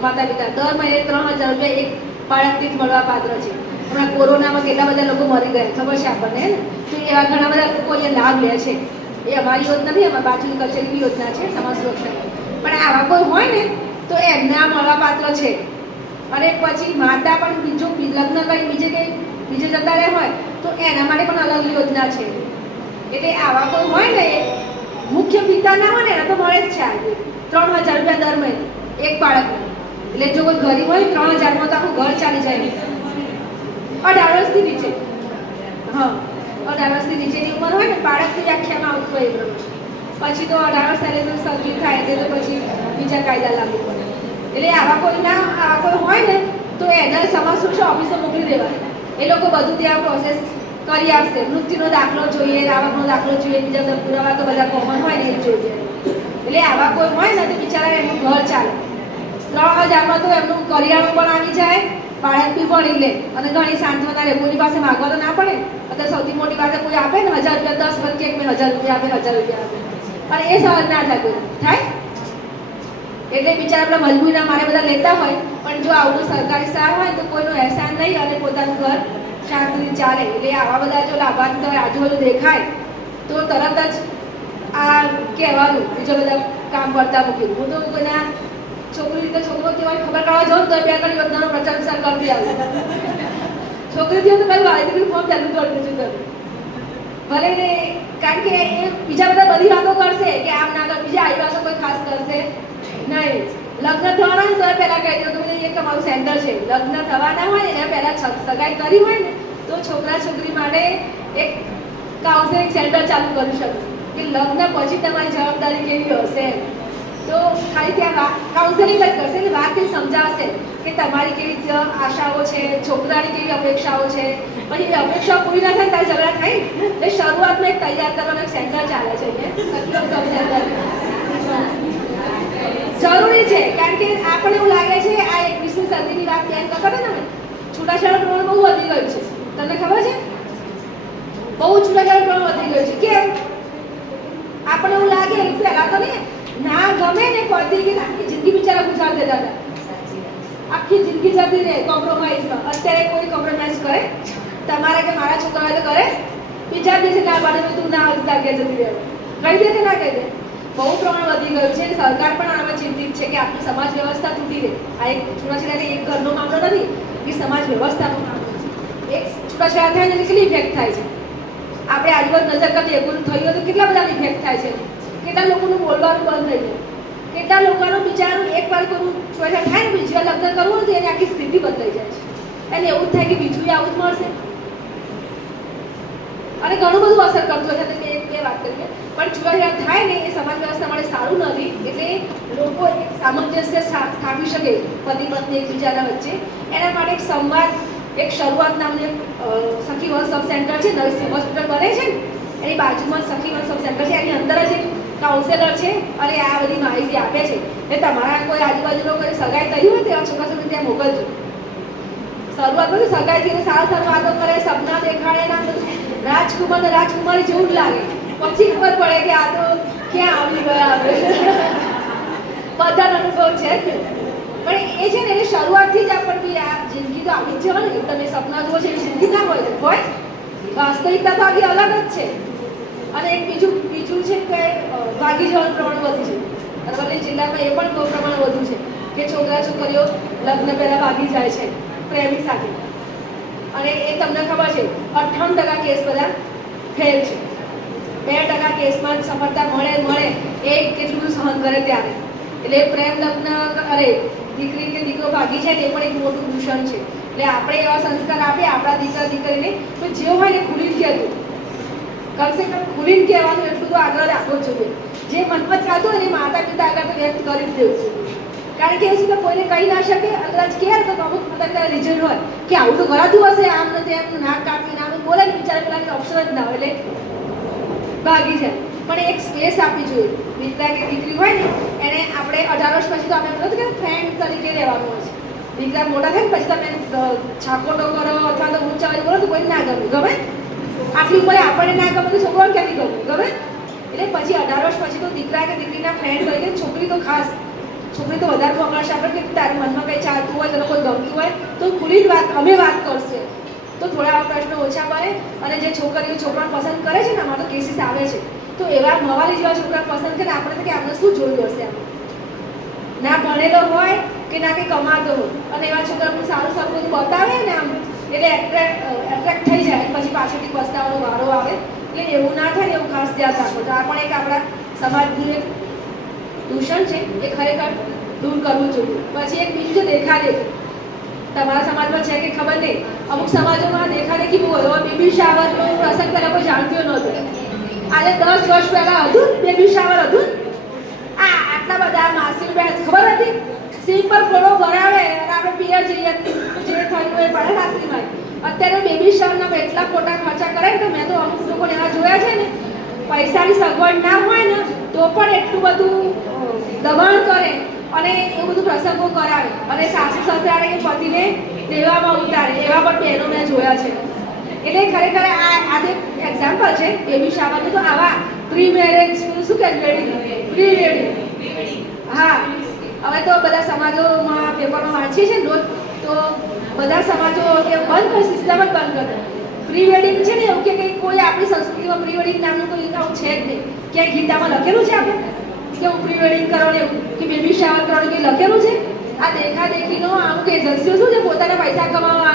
માતા પિતા દર મહિને 3,000 રૂપિયા એક બાળકથી જ મળવા પાત્ર છે. હમણાં કોરોનામાં કેટલા બધા લોકો મરી ગયા ખબર છે આપણને, તો એવા ઘણા બધા લોકો એ લાભ લે છે. એ અમારી યોજના નથી, અમારી બાજુની કચેરીની યોજના છે સમાજ સુરક્ષા. પણ આવા કોઈ હોય ને તો એમને આ મળવા પાત્ર છે. અને પછી માતા પણ બીજું લગ્ન કરી બીજે જતા રહે હોય તો એના માટે પણ અલગ યોજના છે. એટલે આવા કોઈ હોય ને મુખ્ય પિતા ના હોય ને એના તો મળે જ છે. આજે 3,000 રૂપિયા દર મહિને એક બાળકને. એટલે જો કોઈ ગરીબ હોય 3,000માં તો આખું ઘર ચાલી જાય. 18 વર્ષથી નીચે, હા 18 વર્ષથી નીચેની ઉંમર હોય ને બાળકની વ્યાખ્યામાં આવતું હોય એ પ્રમાણે. પછી તો 18 વર્ષ ત્યારે તો સર્જરી થાય એટલે તો પછી બીજા કાયદા લાગુ પડે. એટલે આવા કોઈ હોય ને તો એને સમાજ સુરક્ષા ઓફિસે મોકલી દેવાય. એ લોકો બધું ત્યાં પ્રોસેસ કરી આપશે. મૃત્યુનો દાખલો જોઈએ, આવકનો દાખલો જોઈએ, બીજા પુરાવા તો બધા કોમન હોય ને એ જોઈએ. એટલે આવા કોઈ હોય ને તો બિચારા એમનું ઘર ચાલે. 3,000માં તો એમનું કરિયાણું પણ આવી જાય, બાળક બી ભણી લે અને ઘણી સાંત્વના રહે. કોઈની પાસે માગવા તો ના પડે. અત્યારે સૌથી મોટી વાત કોઈ આપે ને 1,000 રૂપિયા 10 વર્ષ કે 1,000 રૂપિયા આપે, 1,000 રૂપિયા આપે, અને એ સહજ ના થાય કોઈ થાય. એટલે બિચારા આપણા મજબૂરીના મારે બધા લેતા હોય, પણ જો આવું સરકારી સહાય હોય તો કોઈનું અહેસાન નહીં અને પોતાનું ઘર શાંતિથી ચાલે. એટલે આવા બધા જો લાભાર્થી આજુબાજુ દેખાય તો તરત જ આ કહેવાનું બીજા બધા કામ કરતા મૂક્યું. હું તો કોઈના છોકરી રીતે છોકરો કેવાય ખબર કાઢવા જાઉં તો બે ઘણી બધાનો પ્રચાર પ્રસાર કરતી આવે. છોકરી થયો તો પેલું આઈડી ફોર્મ પહેલું દોડી દીધું કરું ભલે ને, કારણ કે એ બીજા બધા બધી વાતો કરશે કે આમ ના કર, બીજા આવી વાતો કોઈ ખાસ કરશે નહીં. લગ્ન થવાના ને તો પહેલા કહી દો તો એ તમારું સેન્ટર છે. લગ્ન થવાના હોય ને એને પહેલા સગાઈ કરી હોય ને તો છોકરા છોકરી માટે એક કાઉન્સેલિંગ સેન્ટર ચાલુ કરી શકો કે લગ્ન પછી તમારી જવાબદારી કેવી હશે. તો ખાલી ત્યાં કાઉન્સેલિંગ જ કરશે એટલે વાતથી સમજાવશે કે તમારી કેવી આશાઓ છે, છોકરાની કેવી અપેક્ષાઓ છે. પછી એ અપેક્ષાઓ પૂરી ના થાય ત્યારે ઝઘડા થાય એટલે શરૂઆતમાં એક તૈયાર કરવાનું એક સેન્ટર ચાલે છે જરૂરી છે. કારણ કે આપણને એવું લાગે છે આ 21મી સદીની વાત ધ્યાન કરતા હતા ને, છૂટાછેડાનું પ્રમાણ બહુ વધી ગયું છે. તમને ખબર છે બહુ છૂટાછેડાનું પ્રમાણ વધી ગયું છે. કેમ? આપણને એવું લાગે પહેલા તો ને ના ગમે ને પડતી કે આખી જિંદગી બિચારા ગુજાર દેતા હતા, આખી જિંદગી જતી રહે કોમ્પ્રોમાઇઝમાં. અત્યારે કોઈ કોમ્પ્રોમાઇઝ કરે? તમારા કે મારા છોકરાઓ તો કરે, બીજા દિવસે ના પાડે તું ના તાગે જતી રહે, કહી દે કે ના કહી દે. બહુ પ્રમાણ વધી ગયું છે. સરકાર પણ આમાં ચિંતિત છે કે આપણી સમાજ વ્યવસ્થા તૂટી રહે. આ એક છૂટાછેડાની એક ઘરનો મામલો નથી, એ સમાજ વ્યવસ્થાનો મામલો છે. એક છૂટાછેડા થાય ને કેટલી ઇફેક્ટ થાય છે. આપણે આજુબાજુ નજર કરતી એવું થયું હોય તો કેટલા બધા ઇફેક્ટ થાય છે. કેટલા લોકોનું બોલવાનું બંધ થઈ જાય, કેટલા લોકોનું બિચારું એક વાર કરવું છૂટાછેડા થાય ને બીજી વાર લગ્ન કરવું ને તો એની આખી સ્થિતિ બદલાઈ જાય છે. એટલે એવું જ થાય કે બીજું આવું જ મળશે અને ઘણું બધું અસર કરતું હોય છે. એક બે વાત કરીએ પણ છૂટાછેડા થાય ને એ સમાજ વ્યવસ્થા માટે સારું નથી. એટલે લોકો એક સામંજસ્ય સ્થાપી શકે પતિ પત્ની એકબીજાના વચ્ચે, એના માટે એક સંવાદ, એક શરૂઆત નામનું સખી વન સબ સેન્ટર છે. નવી હોસ્પિટલ બને છે ને એની બાજુમાં સખી વન સબ સેન્ટર છે. એની અંદર જ એક કાઉન્સેલર છે અને આ બધી માહિતી આપે છે. એટલે તમારા કોઈ આજુબાજુનો કોઈ સગાઈ થઈ હોય તેવા છોકરા છોકરી ત્યાં મોકલજો. શરૂઆત બધું સગાઈથી સારા સારા વાતો કરે, સપના દેખાડે, ના રાજકુમાર ને રાજકુમારી જેવું જ લાગે. પછી ખબર પડે કે આ તો ક્યાં આવી ગયા આપણે. બધાનો અનુભવ છે પણ એ છે ને એને શરૂઆતથી જ આપણને આ જિંદગી તો આવી જ જવાની. તમે સપના જુઓ છો એવી જિંદગી ના હોય, વાસ્તવિકતા તો આખી અલગ જ છે. અને એક બીજું છે કે ભાગી જવાનું પ્રમાણ વધુ છે. અરવલ્લી જિલ્લામાં એ પણ બહુ પ્રમાણ વધુ છે કે છોકરા છોકરીઓ લગ્ન પહેલા ભાગી જાય છે પ્રેમી સાથે. અને એ તમને ખબર છે 58% કેસ બધા ફેલ છે. 2% કેસમાં સફળતા મળે એ કેટલું બધું સહન કરે ત્યારે. એટલે પ્રેમ લગ્ન અરે દીકરી કે દીકરો ભાગી જાય ને એ પણ એક મોટું દૂષણ છે. એટલે આપણે એવા સંસ્કાર આપીએ આપણા દીકરા દીકરીને તો જેવું હોય ને ખુલી જ કહેતું, કમસે કમ ખુલીને કહેવાનું એટલું તો આગળ રાખવું જોઈએ. જે મનમાં ચાલતું હોય ને માતા પિતા આગળ તો વ્યક્ત કરી જ દેવું જોઈએ. કારણ કે એ સુધી કોઈને કહી ના શકે. કદાચ કહે તો અમુક બધા રીઝન હોય કે આવું તો કરાતું હશે, આમ નથી એમ નાક કાપીને આમ બોલે ને બિચારા પેલાની ઓપ્શન જ ના હોય એટલે ભાગી જાય. પણ એક સ્પેસ આપવી જોઈએ. દીકરા કે દીકરી હોય ને એને આપણે 18 વર્ષ પછી તો આપણે બોલો કે ફ્રેન્ડ તરીકે રહેવાનું હોય છે. દીકરા મોટા થાય ને પછી તમે છાકોટો કરો અથવા તો ઊંચા બોલો તો કોઈ ના ગમે. આટલી ઉંમરે આપણને ના ગમે તો છોકરાને ક્યાંથી ગમે. એટલે પછી 18 વર્ષ પછી તો દીકરા કે દીકરીના ફ્રેન્ડ તરીકે, છોકરી તો ખાસ, છોકરી તો વધારે પકડશે આપણે કે તારા મનમાં કંઈ ચાલતું હોય, તને કોઈ ગમતું હોય તો ખુલ્લી વાત અમે વાત કરશે તો થોડા પ્રશ્નો ઓછા પડે. અને જે છોકરીઓ છોકરાને પસંદ કરે છે ને આમાં તો કેસીસ આવે છે તો એવા મવાલી જેવા છોકરા પસંદ કરે આપણે કે આપણે શું જોયું હશે, ના ભણેલો હોય કે ના કંઈ કમાતો હોય અને એવા છોકરાનું સારું સારું બધું બતાવે ને આમ એટલે એટ્રેક્ટ થઈ જાય પછી પાછળથી પસ્તાવાનો વારો આવે. એટલે એવું ના થાય ને એવું ખાસ ધ્યાન રાખો. તો આ પણ એક આપણા સમાજનું એક દૂષણ છે, એ ખરેખર દૂર કરવું જોઈએ. પછી એક બીજું છે દેખાદેખી. તમારા સમાજમાં છે કે ખબર નહીં, અમુક સમાજોમાં દેખાદેખી બહુ હોય. બેબી શાવરનો પ્રસંગ પહેલાં કોઈ જાણતું નહોતું. આજે 10 વર્ષ પહેલાં હતું બેબી શાવર હતું. આટલા બધા માસી બહેન ખબર હતી સિમ્પલ ફોટો ભરાવે અને આપણે પિયર જઈએ જે થયું એ પડે માસીમાં. અત્યારે બેબી શાવરના એટલા ખોટા ખર્ચા કરે તો મેં તો અમુક લોકોને એવા જોયા છે ને પૈસાની સગવડ ના હોય ને તો પણ એટલું બધું દબાણ કરે અને એવું બધું પ્રસંગો કરાવે અને સાસુ સસરાને કે પતિને દેવામાં ઉતારે. એવા પણ બહેનો મેં જોયા છે. એટલે ખરેખર આ જે એક્ઝામ્પલ છે બેબી શાવરનું. તો આવા પ્રી મેરેજ શું કહે વેડિંગ, પ્રી વેડિંગ, હા હવે તો બધા સમાજોમાં પેપરમાં વાંચીએ છીએ ને રોજ તો બધા સમાજો કે બંધ કરે, સિસ્ટમ જ બંધ કરે. પ્રી વેડિંગ છે ને એવું કે કોઈ આપણી સંસ્કૃતિમાં પ્રી વેડિંગ નામનું કોઈ આવું છે જ નહીં. ક્યાંય ગીતામાં લખેલું છે આપણે કે પ્રી વેડિંગ કરવાનું એવું કે બેબી શાવર કરવાનું કે લખેલું છે? આ દેખાદેખીનો અમુક એજન્સીઓ શું છે, પોતાના પૈસા કમાવા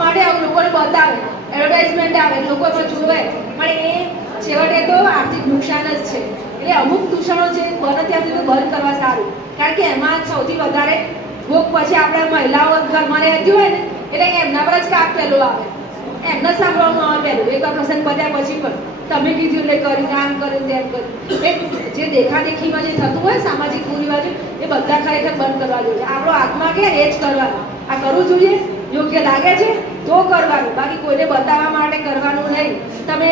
માટે આવું લોકોને બતાવે, એડવર્ટાઇઝમેન્ટ આવે, લોકો એમાં જોવે, પણ એ છેવટે તો આર્થિક નુકસાન જ છે. એટલે અમુક દૂષણો છે બને ત્યાં સુધી બંધ કરવા સારું, કારણ કે એમાં સૌથી વધારે ભોગ પછી આપણે મહિલાઓ ઘરમાં રહેતી હોય ને, એટલે એમના પર જ કાપ પહેલું આવે, એમને સાંભળવાનું આવે પહેલું. એક પ્રસંગ પત્યા પછી પણ તમે કીધું એટલે કર્યું, આમ કર્યું, તેમ કર્યું. જે દેખાદેખીમાં જે થતું હોય સામાજિક કુરિવાજો, એ બધા ખરેખર બંધ કરવા જોઈએ. આપણો આત્મા કે એ જ કરવાનું, આ કરવું જોઈએ, યોગ્ય લાગે છે તો કરવાનું, બાકી કોઈને બતાવવા માટે કરવાનું નહીં. તમે